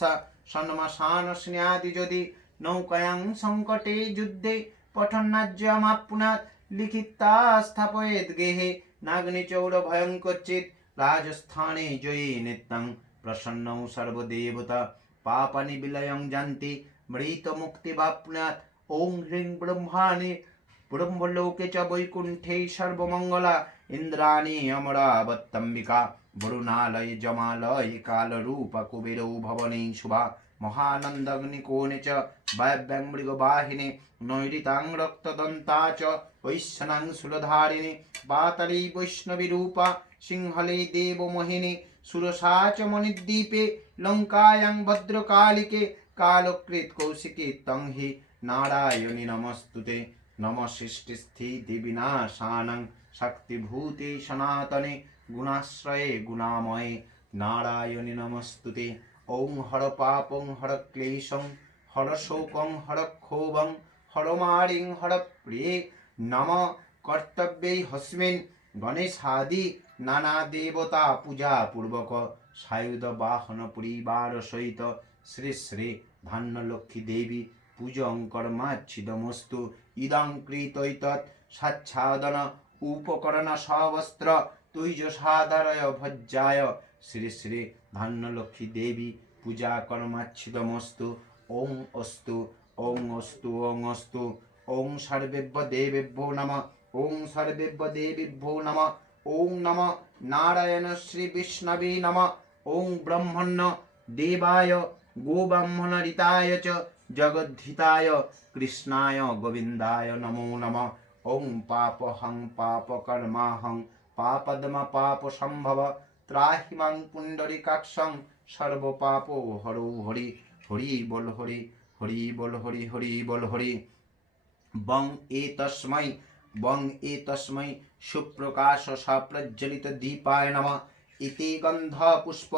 षण्मासान स्न्यादि यदि नौकायां संकटे युद्धे पठन्नाज्यमाप्नुयात् लिखिता स्थापयेत् गेहे नाग्निचौर भयं क्वचित् राजस्थाने जये नित्यं प्रसन्नौ सर्वदेवता पापानि विलयं जानति मृतमुक्तिवाप्नुयात् ओम ह्रीं ब्रह्माणि ब्रह्मलोके च वैकुण्ठे सर्वमङ्गला इन्द्राणी अमरावत्तम्बिका वरुणालय जमालय कालरूप कुबेरौ भवने शुभा महानन्दग्निकोणे च वायव्यमृगवाहिनी नैऋतां रक्तदन्ता च वैश्यनां शूलधारिणी पातली वैष्णवीरूपा सिंहले देवमोहिनी सुरसा च मणिद्वीपे लङ्कायां भद्रकालिके कालकृत् कौशिके तं हि नारायणी नमस्तुते नमः सृष्टिस्थितिविनाशानं शक्तिभूते सनातने गुणाश्रये गुणामये नारायणी नमस्तुते ओम हर पापं हर क्लेशं हर शोकं हर क्षोभं हर मारिं हर प्रिये नमः कर्तव्ये हस्मिन् गणेशादि नाना देवता पूजा पूर्वक सायुध वाहन परिवार सहित श्री श्री धन्यलक्ष्मी देवी पूजं कर्माच्छिदमस्तु इदं कृतैतत् साच्छादन उपकरण सवस्त्र तुज साधारय भज्जाय श्री श्री धन्यलक्ष्मी देवी पूजा कर्माच्छिदमस्तु ओम अस्तु ओम अस्तु ओम अस्तु ओम सर्वेभ्यो देवेभ्यो नमः ओम सर्वेभ्यो देवीभ्यो नमः ओम नमः नारायण श्री विष्णवे नमः ओम ब्रह्मण्य देवाय गोब्राह्मणरिताय च जगद्धिताय कृष्णाय गोविन्दाय नमो नमः ओम पापहं पापकर्माहं पापदम पापसंभव त्राहि मां पुण्डरीकाक्षं सर्वपापो हरो हरि हरि बोल हरि हरि बोल हरि हरि बोल हरि वं एतस्मै सुप्रकाश सप्रज्वलित दीपाय नमः इति गंध पुष्प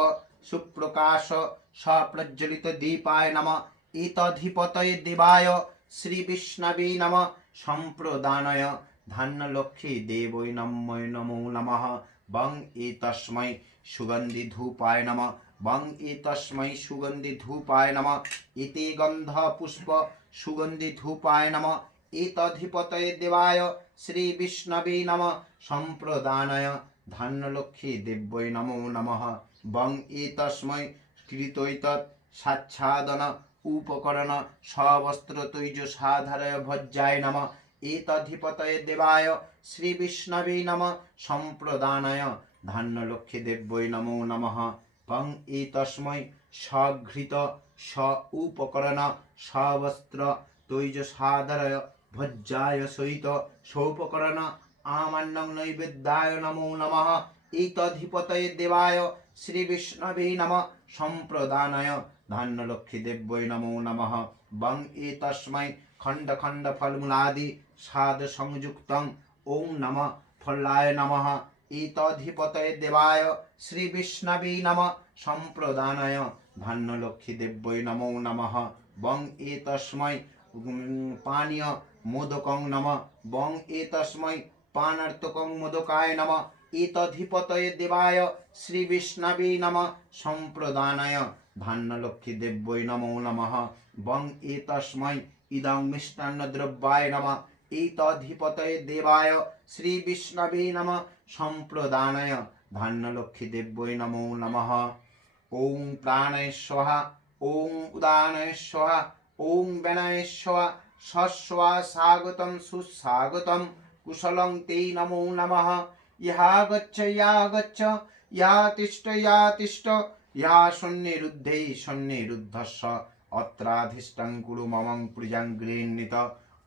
सुप्रकाश सप्रज्वलित दीपाय नमः एतधिपतये देवाय श्री विष्णवे नमः संप्रदानाय धन्यलक्ष्मी देवै नमो नमः वं एतस्मै सुगंधि धूपाय नमः वं एतस्मै सुगंधि धूपाय नमः इति गंध पुष्प सुगंधि धूपाय नमः एतधिपतये देवाय श्री विष्णवे नमः संप्रदानाय धन्यलक्ष्मी देवै नमो नमः वं एतस्मै कृतैतत् साच्छादन उपकरण सवस्त्र तुज साधारय भज्जाय नमः एतधिपतये देवाय श्री विष्णवे नमः संप्रदानाय धन्यलक्ष्मी देवै नमो नमः वं एतस्मै सघृत स उपकरण सवस्त्र तुज साधारय भज्जाय सहित सोपकरण आमन्नं नैवेद्याय नमो नमः एतधिपतये देवाय श्रीविष्णवे नमः सम्प्रदानाय धान्यलक्ष्मी देव्यै नमो नमः वं एतस्मै खण्ड खण्ड फलमूलादि साध संयुक्तं ओं नमः फलाय नमः एतधिपतये देवाय श्रीविष्णवे नमः सम्प्रदानाय धान्यलक्ष्मी देव्यै नमो नमः वं एतस्मै पानीय मोदकं नमः वं एतस्मै पानार्तकं मोदकाय नमः एतधिपतये देवाय श्रीविष्णवे नमः सम्प्रदानाय धान्यलक्ष्मी देव्यै नमो नमः वं एतस्मै इदं मिष्टान्नद्रव्याय नमः एतधिपतये देवाय श्रीविष्णवे नमः सम्प्रदानाय धान्यलक्ष्मी देव्यै नमो नमः ओं प्राणाय स्वाहा ओं उदानाय स्वाहा ओं व्यानाय स्वाहा सस्वा स्वागतं सुस्वागतं कुशलं ते नमो नमः या गच्छ या तिष्ठ या शून्यरुद्धस्य अत्राधिष्ठं कुरु ममं प्रियं गृह्णीत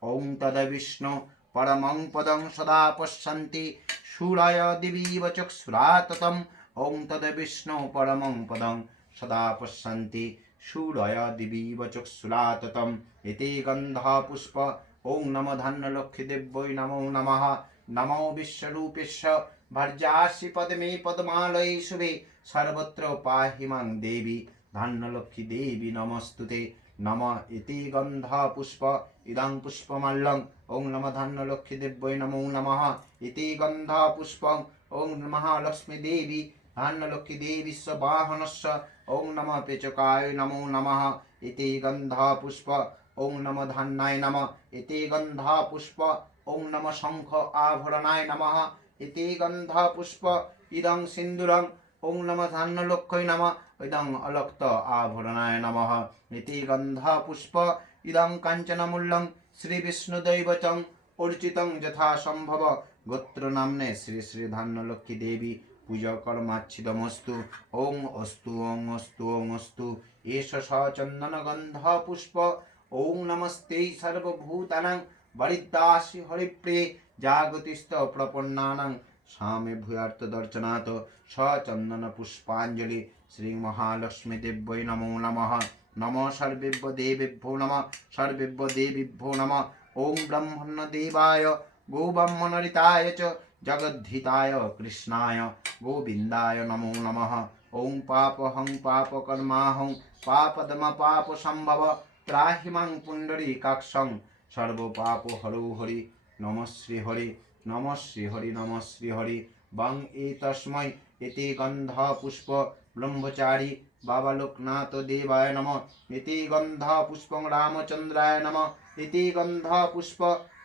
ॐ तद्विष्णु परमं पदं सदा पश्यन्ति शूराय दिवीव चक्षुराततं ॐ तद्विष्णु परमं पदं सदा पश्यन्ति शूराय दिवीव चक्षुराततं इति गन्धः पुष्प ॐ नमो धान्यलक्ष्मी देव्यै नमो नमः नमो विश्वरूपेश्वर भर्जासि पद्मे पद्मालये शुभे सर्वत्र पाहि मां देवी धान्यलक्ष्मी देवी नमस्तुते नमः इति गन्धः पुष्प इदं पुष्पमाल्यं ॐ नमो धान्यलक्ष्मी देव्यै नमो नमः इति गन्धः पुष्पं ॐ महालक्ष्मी देवी धान्यलक्ष्मी देवी वाहनस्य ॐ नमः पेचकाय नमो नमः इति गन्धः पुष्प ॐ नमो धान्याय नमः इति गन्धः पुष्प ॐ नमः शंख आभरणाय नमः इति गन्धः पुष्प इदं सिन्दूरं ॐ नमः धान्यलक्ष्म्यै नमः इदं अलक्त आभरणाय नमः इति गन्धः पुष्प इदं काञ्चनमूल्यं श्रीविष्णुदैवतं अर्चितं यथा सम्भव गोत्रनाम्ने श्री श्री धान्यलक्ष्मी देवी पूजाकर्माच्छिदमस्तु ॐ अस्तु ॐ अस्तु ॐ अस्तु एष स चन्दनगन्धः पुष्प ॐ नमस्ते सर्वभूतानां वरिदासि हरिप्रिये जागतिस्थ प्रपन्नानां सामे भूयार्तदर्शनात् स चन्दनपुष्पाञ्जलि श्री महालक्ष्मी देव्यै नमो नमः नमः सर्वेभ्यो देवेभ्यो नमः सर्वेभ्यो देवीभ्यो नमः ॐ ब्रह्मण्यदेवाय गोब्रह्मणरिताय च जगद्धिताय कृष्णाय गोविन्दाय नमो नमः ॐ पापहं पापकर्माहं पापदमपापसम्भव त्राहि मां पुण्डरीकाक्षं सर्वपापहरो हरि नमः श्रीहरि नमः श्रीहरि नमः श्रीहरि वं एतस्मै इति गन्धः पुष्प ब्रह्मचारी बाबा लोकनाथ देवाय नमः इति गन्धः पुष्पं रामचन्द्राय नमः इति गन्धः पुष्प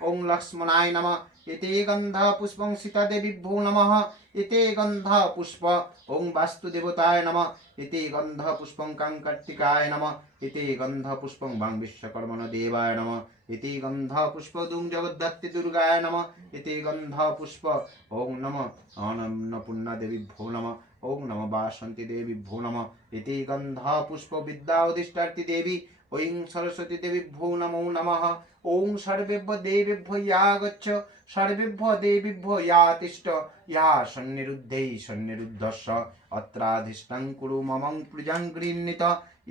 ॐ लक्ष्मणाय नमः इति गन्धः पुष्पं सीतादेवीभ्यो नमः इति गन्धः पुष्प ॐ वास्तुदेवताय नमः इति गन्धः पुष्पं काङ्कर्तिकाय नमः इति गन्धः पुष्पं वां विश्वकर्मण देवाय नमः इति गन्धः पुष्प दुं जगद्धात्री दुर्गाय नमः इति गन्धः पुष्प ॐ नमः अन्नपूर्णादेवीभ्यो नमः ॐ नमः वासन्ती देवीभ्यो नमः इति गन्धः पुष्प विद्याधिष्ठात्री देवी ॐ सरस्वती देवीभ्यो नमो नमः ॐ सर्वेभ्यो देवेभ्यो या गच्छ सर्वेभ्यो देवीभ्यो या तिष्ठ या सन्निरुद्धस्य अत्राधिष्ठं कुरु ममं प्रियं गृह्णीत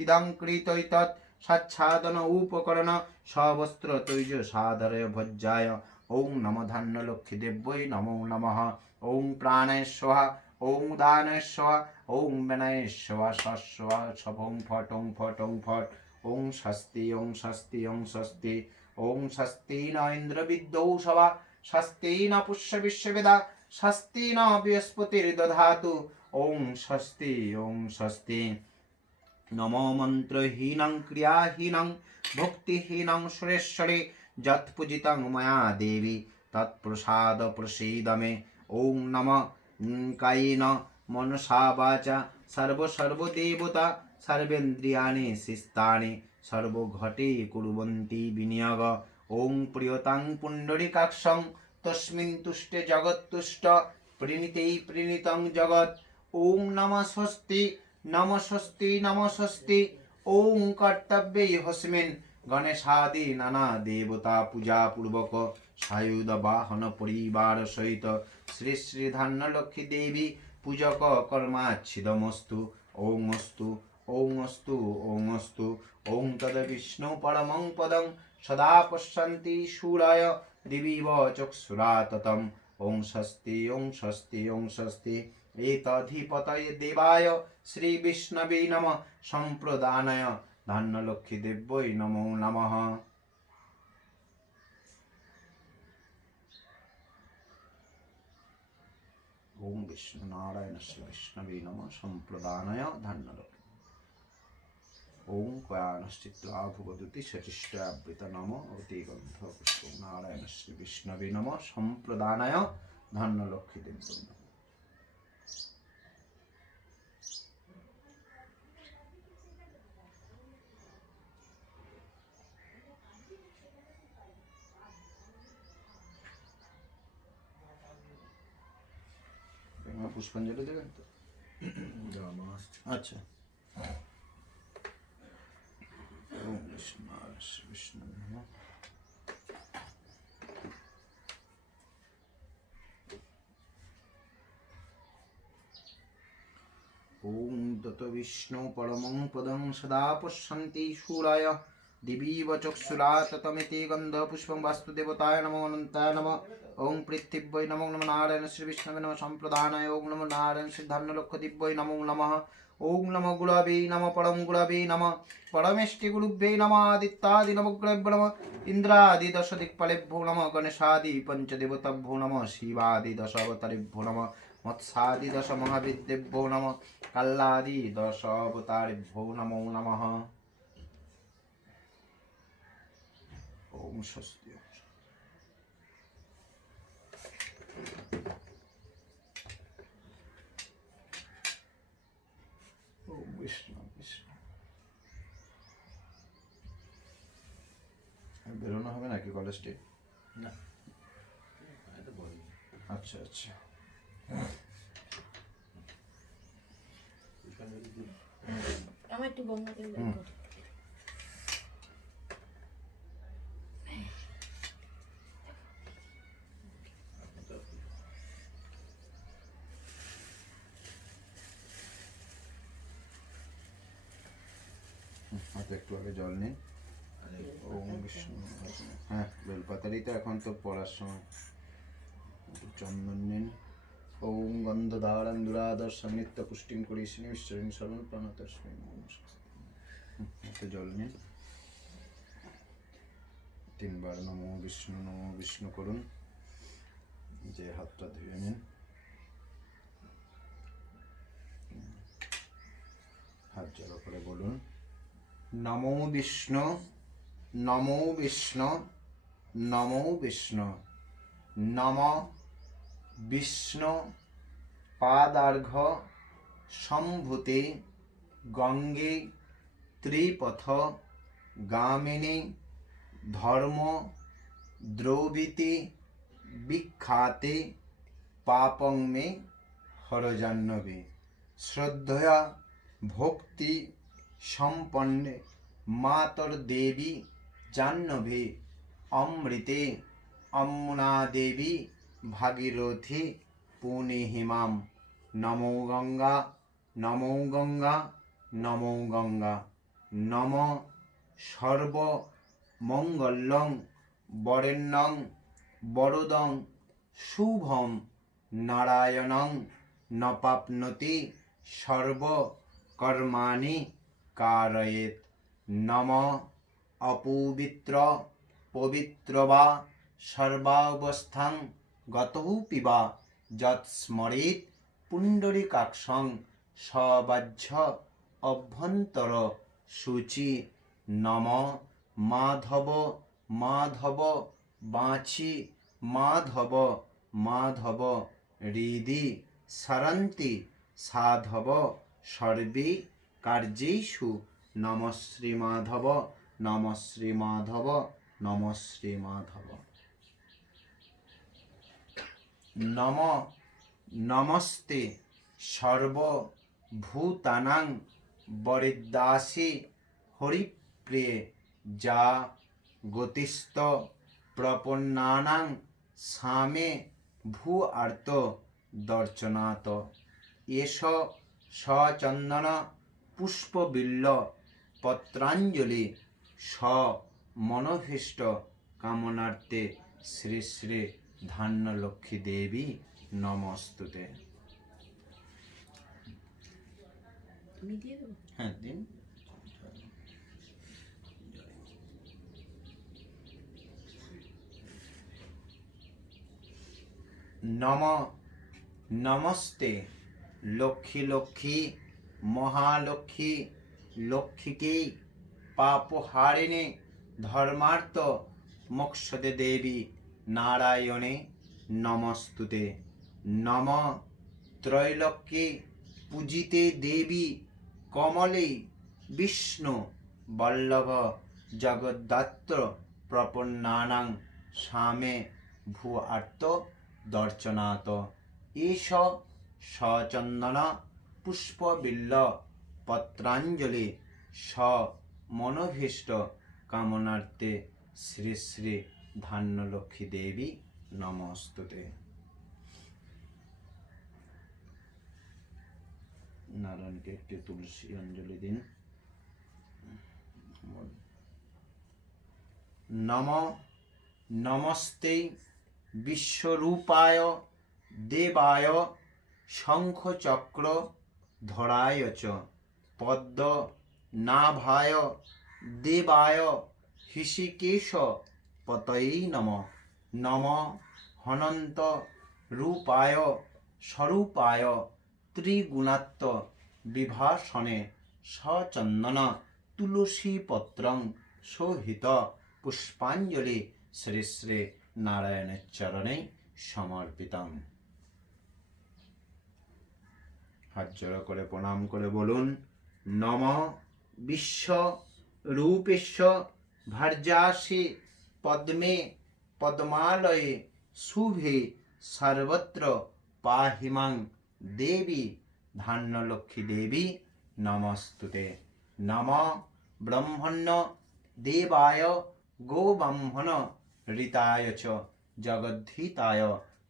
इदं कृतैतत् साच्छादन उपकरण सवस्त्र तैज साधरय भज्जाय ॐ नमो धान्यलक्ष्मी देव्यै नमो नमः ॐ प्राणाय स्वाहा ॐ उदानाय स्वाहा ॐ व्यानाय स्वाहा सस्वा सभं फटं फटं फट ॐ स्वस्ति ॐ स्वस्ति ॐ स्वस्ति ॐ स्वस्ति न इन्द्रविद्यौ सवा स्वस्ति न पुष्यविश्ववेदा स्वस्ति न बृहस्पतिर्दधातु ॐ स्वस्ति ॐ स्वस्ति नमो मन्त्रहीनं क्रियाहीनं भक्तिहीनं सुरेश्वरे यत्पूजितं मया देवी तत्प्रसाद प्रसीद मे ॐ नमः कायेन मनसा वाचा सर्वदेवता सर्वेन्द्रियाणि शिस्तानि सर्वघटे कुर्वन्ति विनियोग ॐ प्रियतां पुण्डरीकाक्षं तस्मिन् तुष्टे जगत्तुष्ट प्रणीते प्रणीतं जगत् ॐ नमः स्वस्ति नमः स्वस्ति नमः स्वस्ति ॐ कर्तव्ये हस्मिन् गणेशादि नाना देवता पूजा पूर्वक सायुध वाहन परिवार सहित श्री श्री धान्यलक्ष्मी देवी পূজক কর্মাচ্ছিদমস্তু ওং অস্তু ওং অস্তু ওং অস্তু ওং তদ বিষ্ণু পরমং পদং সদা পশ্যন্তি শূরায় দিবিব চক্ষুরাততম ওং স্বস্তি ওং স্বস্তি ওং স্বস্তি এতধিপতয়ে দেবায় শ্রী বিষ্ণবে নমঃ সম্প্রদানায় ধন্যলক্ষ্মী দেব্যৈ নমো নমঃ। ওং বিষ্ণু নারায়ণ শ্রী বিষ্ণবে নমঃ সম্প্রদানায় ধন্যলক্ষ্মী। ওং কয়ানশ্চিত্রা ভুবদুতি সচিষ্টাবৃত নম অতি গন্ধ পুষ্প নারায়ণ শ্রী বিষ্ণবে নমঃ সম্প্রদানায় ধন্যলক্ষ্মী দেব্যৈ নমঃ। পুষ্পাঞ্জলি দেবেন তো? আচ্ছা। ওম বিষ্ণু নারায়ণ শ্রী বিষ্ণবে নমঃ। ওং তত বিষ্ণু পরমং পদং সদা পশ্যন্তি শূরায় দিবিব চক্ষুরাততমিতি গন্ধ পুষ্পং বাস্তু দেবতায় নমো অনন্তায় নমঃ। ওং পৃথিব্যৈ নমো নমঃ নারায়ণ শ্রী বিষ্ণবে নমঃ সম্প্রদানায় ওং নমো নারায়ণ শ্রী ধন্যলক্ষ্য দিব্যৈ নমো নমঃ। ওং নমো গুরবে নমঃ পরম গুরবে নমঃ পরমেষ্টি গুরুভ্যে নমঃ আদিত্যাদি নবগ্রহেভ্যো নমঃ ইন্দ্রাদি দশ দিক্পালেভ্যো নমঃ গণেশাদি পঞ্চদেবতাভ্যো নমঃ শিবাদি দশ অবতারেভ্যো নমঃ মৎস্যাদি দশ মহাবিদ্যেভ্যো নমঃ কাল্লাদি দশ অবতারেভ্যো নমো নমঃ। ওম স্বস্তি। ওম বিষ্ণু বিষ্ণু। বেরোনো হবে নাকি কলেজ ডে? না। আচ্ছা আচ্ছা। আমার একটু গঙ্গা জল হুম। দাও। হাতে একটু আগে জল নিন। ওম বিষ্ণু। হ্যাঁ, বেলপাতারই তো এখন তো পড়ার সময়। একটু চন্দন নিন। ওম গন্ধধারং দুরাদর্শং নিত্য পুষ্টিং করিষ্যিনি ঈশ্বরিং সর্বং প্রাণতস্মৈ ওম স্বস্তি। হাতে জল নিন। 3 বার নমো বিষ্ণু করুন। যে হাতটা ধুয়ে নিন। হাত জড়ো করে বলুন নমো বিষ্ণু নমো বিষ্ণু নমো বিষ্ণু নম বিষ্ণু পাদার্ঘ সম্ভূতে গঙ্গে ত্রিপথ গামিনী ধর্ম দ্রৌবিতে বিখ্যাতে পাপং মে হরজাহ্নবী। শ্রদ্ধয়া ভক্তি সম্পন্নে মাতর দেবী জাহ্নবী অমৃতে অম্মুনা দেবী ভাগীরথী পুনেহিমাম। নমো গঙ্গা নমো গঙ্গা নমো গঙ্গা। নম সর্বমঙ্গলং বরেণ্যং বরদং শুভম নারায়ণং নপাপ্নোতি সর্বকর্মাণি কারয়েৎ। নম অপবিত্র পবিত্র বা সর্বাবস্থাং গতোপি বা যৎস্মরেৎ পুণ্ডরীকাক্ষং সবাহ্য অভ্যন্তর শুচি। নম মাধব মাধব বাঁচি মাধব মাধব হৃদি সরন্তি সাধব সর্বে কার্যেষু। নম শ্রী মাধব নম শ্রী মাধব নম শ্রী মাধব। নম নমস্তে সর্বভূতানাং বরিদাসি হরিপ্রিয়ে যা গতিস্থ প্রপন্নানাং সামে ভূ আর্ত দর্শনাত। এষ সচন্দন পুষ্পবিল্ল পত্রাঞ্জলি স মনোভীষ্ট কামনার্থে শ্রী শ্রী ধান্যলক্ষ্মী দেবী নমস্তুতে। আমি দিয়ে দেবো। হ্যাঁ দিন। নম নমস্তে লক্ষ্মী লক্ষ্মী মহালক্ষ্মী লক্ষ্মীকে পাপহারিণী ধর্মার্থ মোক্ষদে দেবী নারায়ণে নমস্তুতে। নম ত্রৈলোক্যে পূজিতে দেবী কমলে বিষ্ণু বল্লভ জগদ্ধাত্র প্রপন্নানাং সামে ভূয়ার্ত দর্শনাত এষ সচন্দন পুষ্পবিল্ল পত্রাঞ্জলি স মনোভীষ্ট কামনার্থে শ্রী শ্রী ধান্যলক্ষ্মী দেবী নমস্তুতে। নারায়ণকে একটি তুলসী অঞ্জলি দিন। নম নমস্তে বিশ্বরূপায় দেবায় শঙ্খচক্র ধরায় চ পদ্ম নাভায় দেবায় হৃষিকেশ পতয়ে নম। নম হনন্ত রূপায় স্বরূপায় ত্রিগুণাত্ম বিভাসনে সচন্দন তুলসী পত্রং সহিত পুষ্পাঞ্জলি শ্রী শ্রী নারায়ণের চরণে সমর্পিতং। হাত জড়ো করে প্রণাম করে বলুন নম বিশ্ব রূপেশ ভার্যাসি পদ্মে পদ্মালয়ে শুভে সর্বত্র পাহিমাং দেবী ধান্যলক্ষ্মী দেবী নমস্তুতে। নম ব্রহ্মণ্য দেবায় গোব্রাহ্মণ ঋতায় চ জগদ্ধিতায়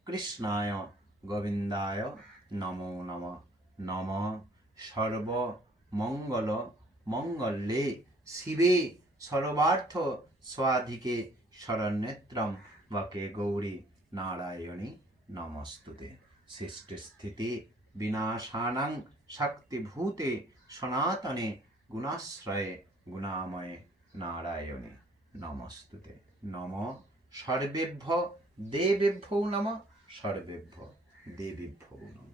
কৃষ্ণায় গোবিন্দায় নমো নমঃ। নম সর্বমঙ্গল মঙ্গলে শিবে সর্বার্থ স্বাধিকে শরণ্যেত্রম বকে গৌরী নারায়ণী নমস্তুতে। সৃষ্টি স্থিতি বিনাশানাং শক্তিভূতে সনাতনে গুণাশ্রয়ে গুণাময়ে নারায়ণে নমস্তুতে। নম সর্বেভ্য দেবেভ্যো নমঃ সর্বেভ্য দেবীভ্যো নমঃ।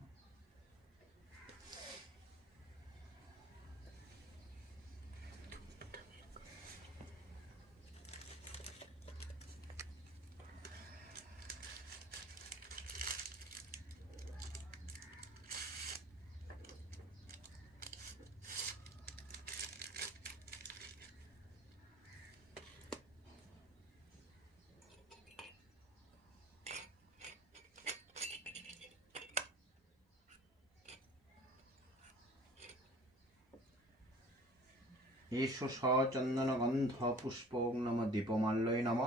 এষ সচন্দন গন্ধ পুষ্প নম দীপমাল্যই নম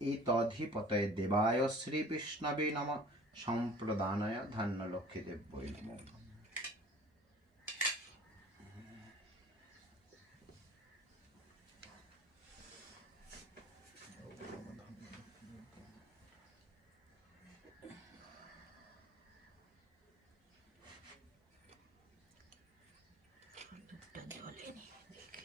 এতধিপতয়ে দেবায় শ্রীবিষ্ণবে নম সম্প্রদানায় ধান্যলক্ষ্মী দেব্যই নমঃ। দুধটা জলে নিয়ে দেখে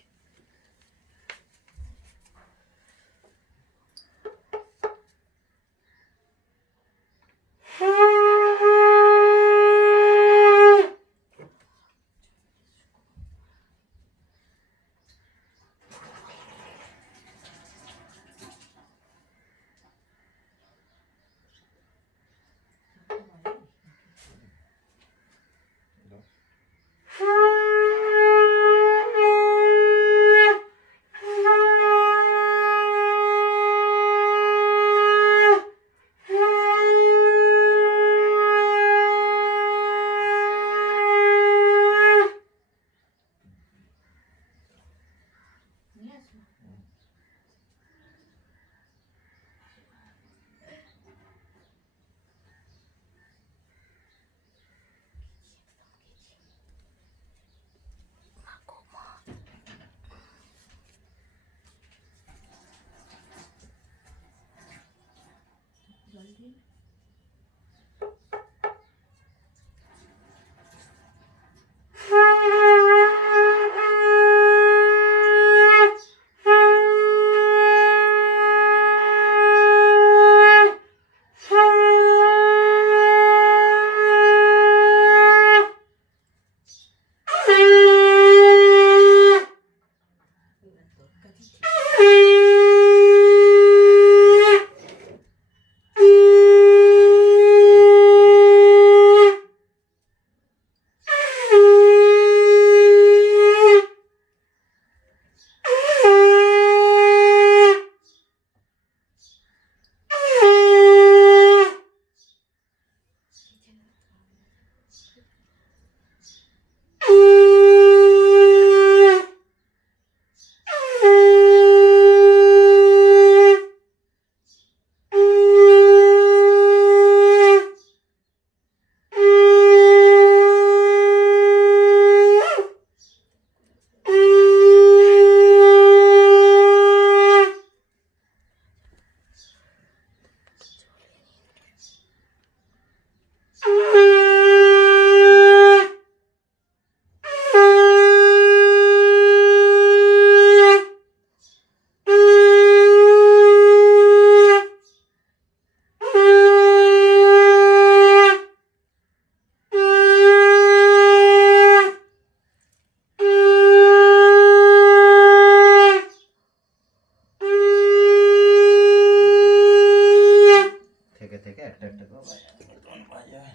এটাকেও বাজাবে, তখন বাজাবে,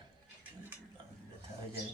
ব্যথা হয়ে যাবে।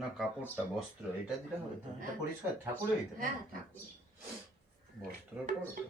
না কাপড়টা বস্ত্র এটা দিলে হবে তো, এটা পরিষ্কার ঠাকুরের দিতে হ্যাঁ ঠাকুর। বস্ত্রের পর তো।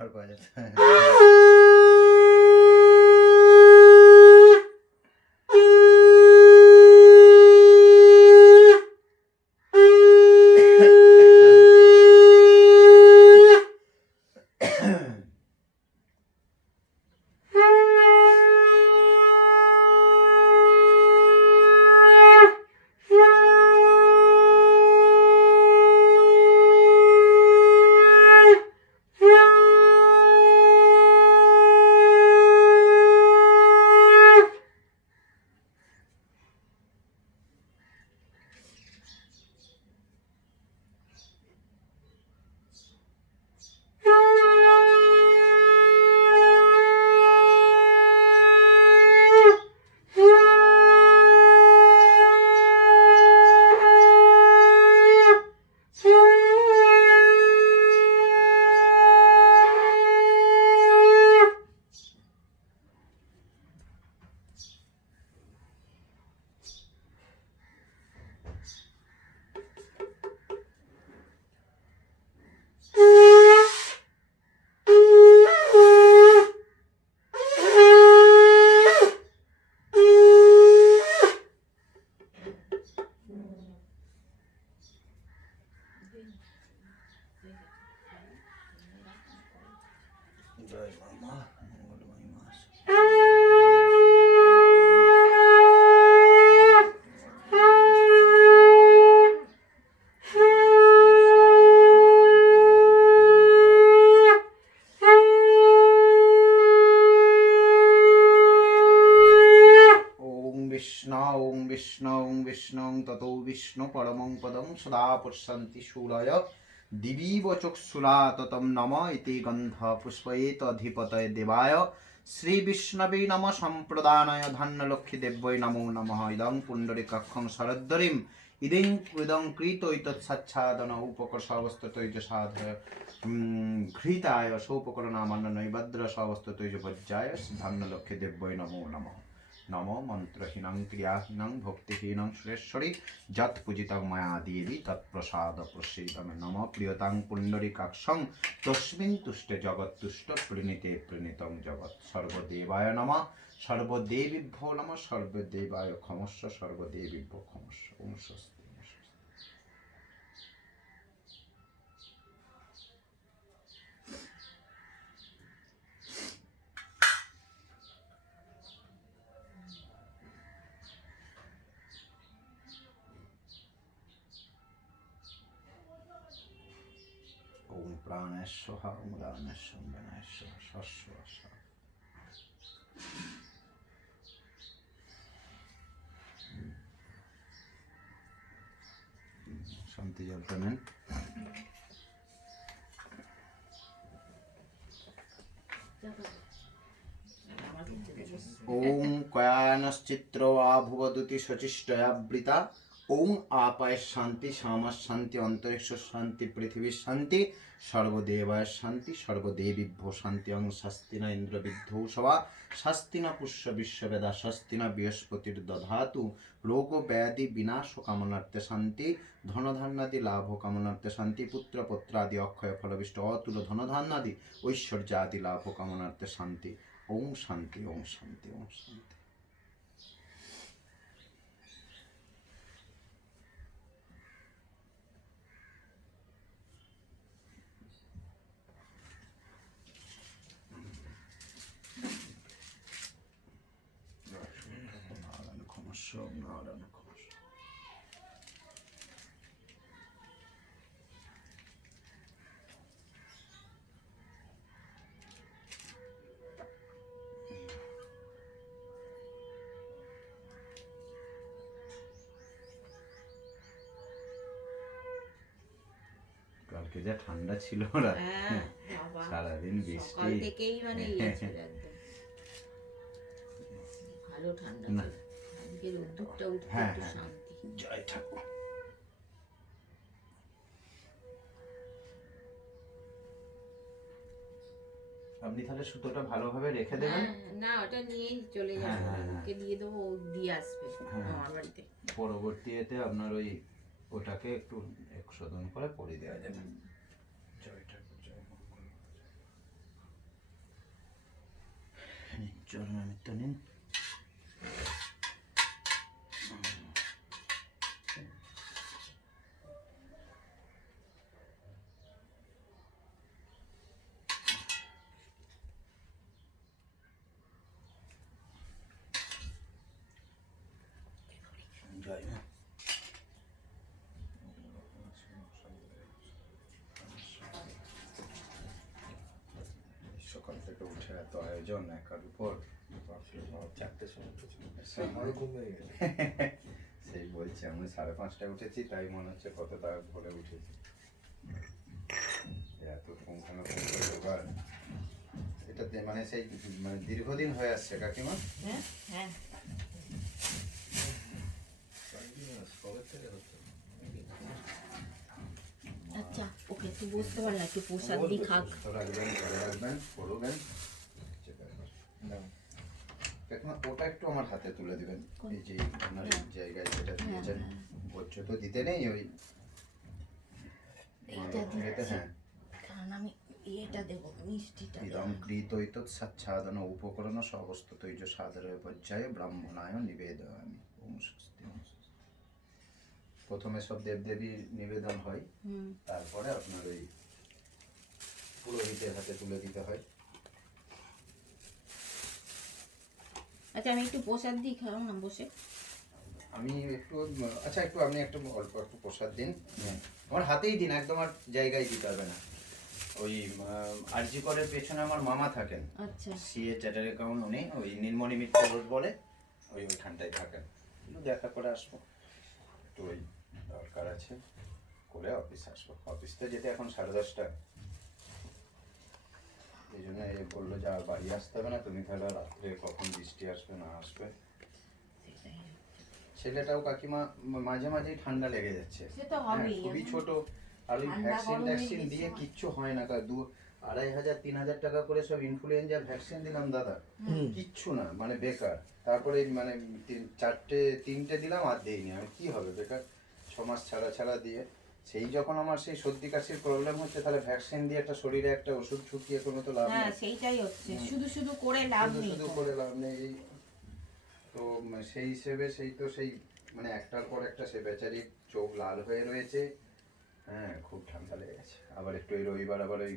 আর বাজাতে জয় মা মঙ্গলময়ী মা। ততো বিষ্ণু পরমং পদং সদা পশ্যন্তি শূরয় দিবীব চক্ষুষুরাততম নম ইতি গন্ধ পুষ্পয়েতধিপতয়ে দেবায় শ্রী বিষ্ণবে নম সম্প্রদানায় ধন্যলক্ষ্মী দেব্যৈ নমো নমঃ ইদং পুণ্ডরিকাক্ষং শরদ্দরিম ইদং কৃতৈতৎসাচ্ছাদন উপকর সর্বস্তৈজ সাধয় ঘৃতায় সৌপকরণামান্য নৈবদ্র সর্বস্তৈজ পর্যায় ধন্যলক্ষ্মী দেব্যৈ নমো নমঃ নম মন্ত্রহীনং ক্রিয়াহীনং ভক্তিহীনং সুরেশ্বরী যৎ পূজিতং ময়া দেবী তৎপ্রসাদ প্রসীদমে নম প্রিয়তাং পুণ্ডরিকাক্ষং তস্মিন তুষ্টে জগৎতুষ্ট প্রণীতে প্রণীতং জগৎ সর্বদেবায় নমঃ সর্বদেবীভ্যো নমঃ সর্বদেবায় ক্ষমস্ব সর্বদেবীভ্যো ক্ষমস্ব ওম স্বস্তি। ওম প্রাণেশ্বর ওম দানেশ্বর বেনেশ্বর শস্য শান্তি জলটা নেন। ওম কয়ানশ্চিত্র আভুবদুতি শচিষ্টয়াবৃতা ওম আপায় শান্তি সামাস শান্তি অন্তরিক্ষ শান্তি পৃথিবীর শান্তি সর্বদেবায় শান্তি সর্বদেবীভ্যো শান্তি অং শাস্তিনা ইন্দ্রবিদ্ধৌ সভা শাস্তিনা পুষ্য বিশ্ববেদা শাস্তিনা বৃহস্পতির দধাতু রোগ ব্যাধি বিনাশ কামনার্থে শান্তি ধনধান্যাদি লাভ কামনার্থে শান্তি পুত্র পত্রাদি অক্ষয় ফলবিষ্ট অতুল ধনধান্যাদি ঐশ্বর্যাদি লাভ কামনার্থে শান্তি। ওম শান্তি ওম শান্তি ওম শান্তি। নারায়ণ কালকে যা ঠান্ডা ছিল সারাদিন বৃষ্টি থেকেই মানে ইয়ে ছিল একদম ভালো ঠান্ডা ছিল। আজকে রোদ্দুরটা উঠতে একটু শান্তি। জয় ঠাকুর। আপনি তাহলে সুতোটা ভালোভাবে রেখে দেবেন। না ওটা নিয়েই চলে যাবো, ওকে দিয়ে দেবো, ও দিয়ে আসবে আমার বাড়িতে। পরবর্তী এতে আপনার ওটাকে একটু শোধন করে পরিয়ে দেওয়া যাবে। জয় ঠাকুর জয় মঙ্গল। চরণামিত্র নিন। জয় মা। সকাল থেকে উঠে এত আয়োজন একার উপর চারটে সময় সেই বলছে আমি 5:30টায় উঠেছি, তাই মনে হচ্ছে কত তার ভোরে উঠেছি। এত পুঙ্খানো ব্যাপার এটাতে মানে সেই মানে দীর্ঘদিন হয়ে আসছে কাকিমা। হ্যাঁ আচ্ছা ওকে তুই বুঝতে পারলে একটু প্রসাদ দি খাক। রাখবেন করে রাখবেন পড়বেন। ওটা একটু আমার হাতে তুলে দিবেন। এই যে আপনার জায়গায় যেটা দিয়েছেন বচ্চ তো দিতে নেই ওই এইটা দিচ্ছি কারণ আমি এটা দেবো মিষ্টিটা। ইদং কৃতৈতৎসাচ্ছাদন উপকরণ সমস্ততৈজ সাদরে পর্যায়ে ব্রাহ্মণায় নিবেদয়ামি। ওম স্বস্তি ওম স্বস্তি। প্রথমে সব দেবদেবী নিবেদন হয়, তারপরে আপনার ওই পুরোহিতের হাতে তুলে দিতে হয়। আচ্ছা আমি একটু প্রসাদ দিই, খাও না বসে। আমি একটু আচ্ছা একটু আপনি একটু অল্প একটু প্রসাদ দিন, আমার হাতেই দিন, একদম আর জায়গায় দিতে হবে না। ওই আরজি করের পেছনে আমার মামা থাকেন, আচ্ছা সিএ চ্যাটার অ্যাকাউন্ট, উনি ওই নীলমণি মিত্র রোড বলে ওইখানটায় থাকেন। দেখা করে আসবো তো আছে, করে অফিস আসবো। অফিস তো যেতে এখন 10:30। এই জন্য এ বললো যে আর বাড়ি আসতে হবে না, তুমি তাহলে রাত্রে কখন বৃষ্টি আসবে না আসবে। ছেলেটাও কাকিমা মাঝে মাঝেই ঠান্ডা লেগে যাচ্ছে। সে তো হবেই, খুবই এখন ছোট, আর ওই ঠান্ডা ভ্যাকসিন গরমের ট্যাকসিন বেশি দিয়ে হয়। কিচ্ছু হয় না। 2,500-3,000 টাকা করে সব ইনফ্লুয়েঞ্জার ভ্যাকসিন দিলাম দাদা, কিচ্ছু না, মানে বেকার। তারপরে মানে 3টে দিলাম আর দেইনি, আমি কি হবে বেকার 6 মাস ছাড়া ছাড়া দিয়ে। সেই যখন আমার সেই সর্দি কাশির প্রবলেম হচ্ছে, তাহলে ভ্যাকসিন দিয়ে একটা শরীরে একটা ওষুধ ছুটিয়ে কোনো তো লাভ হ্যাঁ নেই, সেইটাই হচ্ছে, শুধু শুধু করে লাভ শুধু নেই শুধু তো। করে লাভ নেই। তো সেই হিসেবে সেই মানে একটার পর একটা সে বেচারি চোখ লাল হয়ে রয়েছে। হ্যাঁ, খুব ঠান্ডা লেগে গেছে। আবার একটু এই রবিবার আবার ওই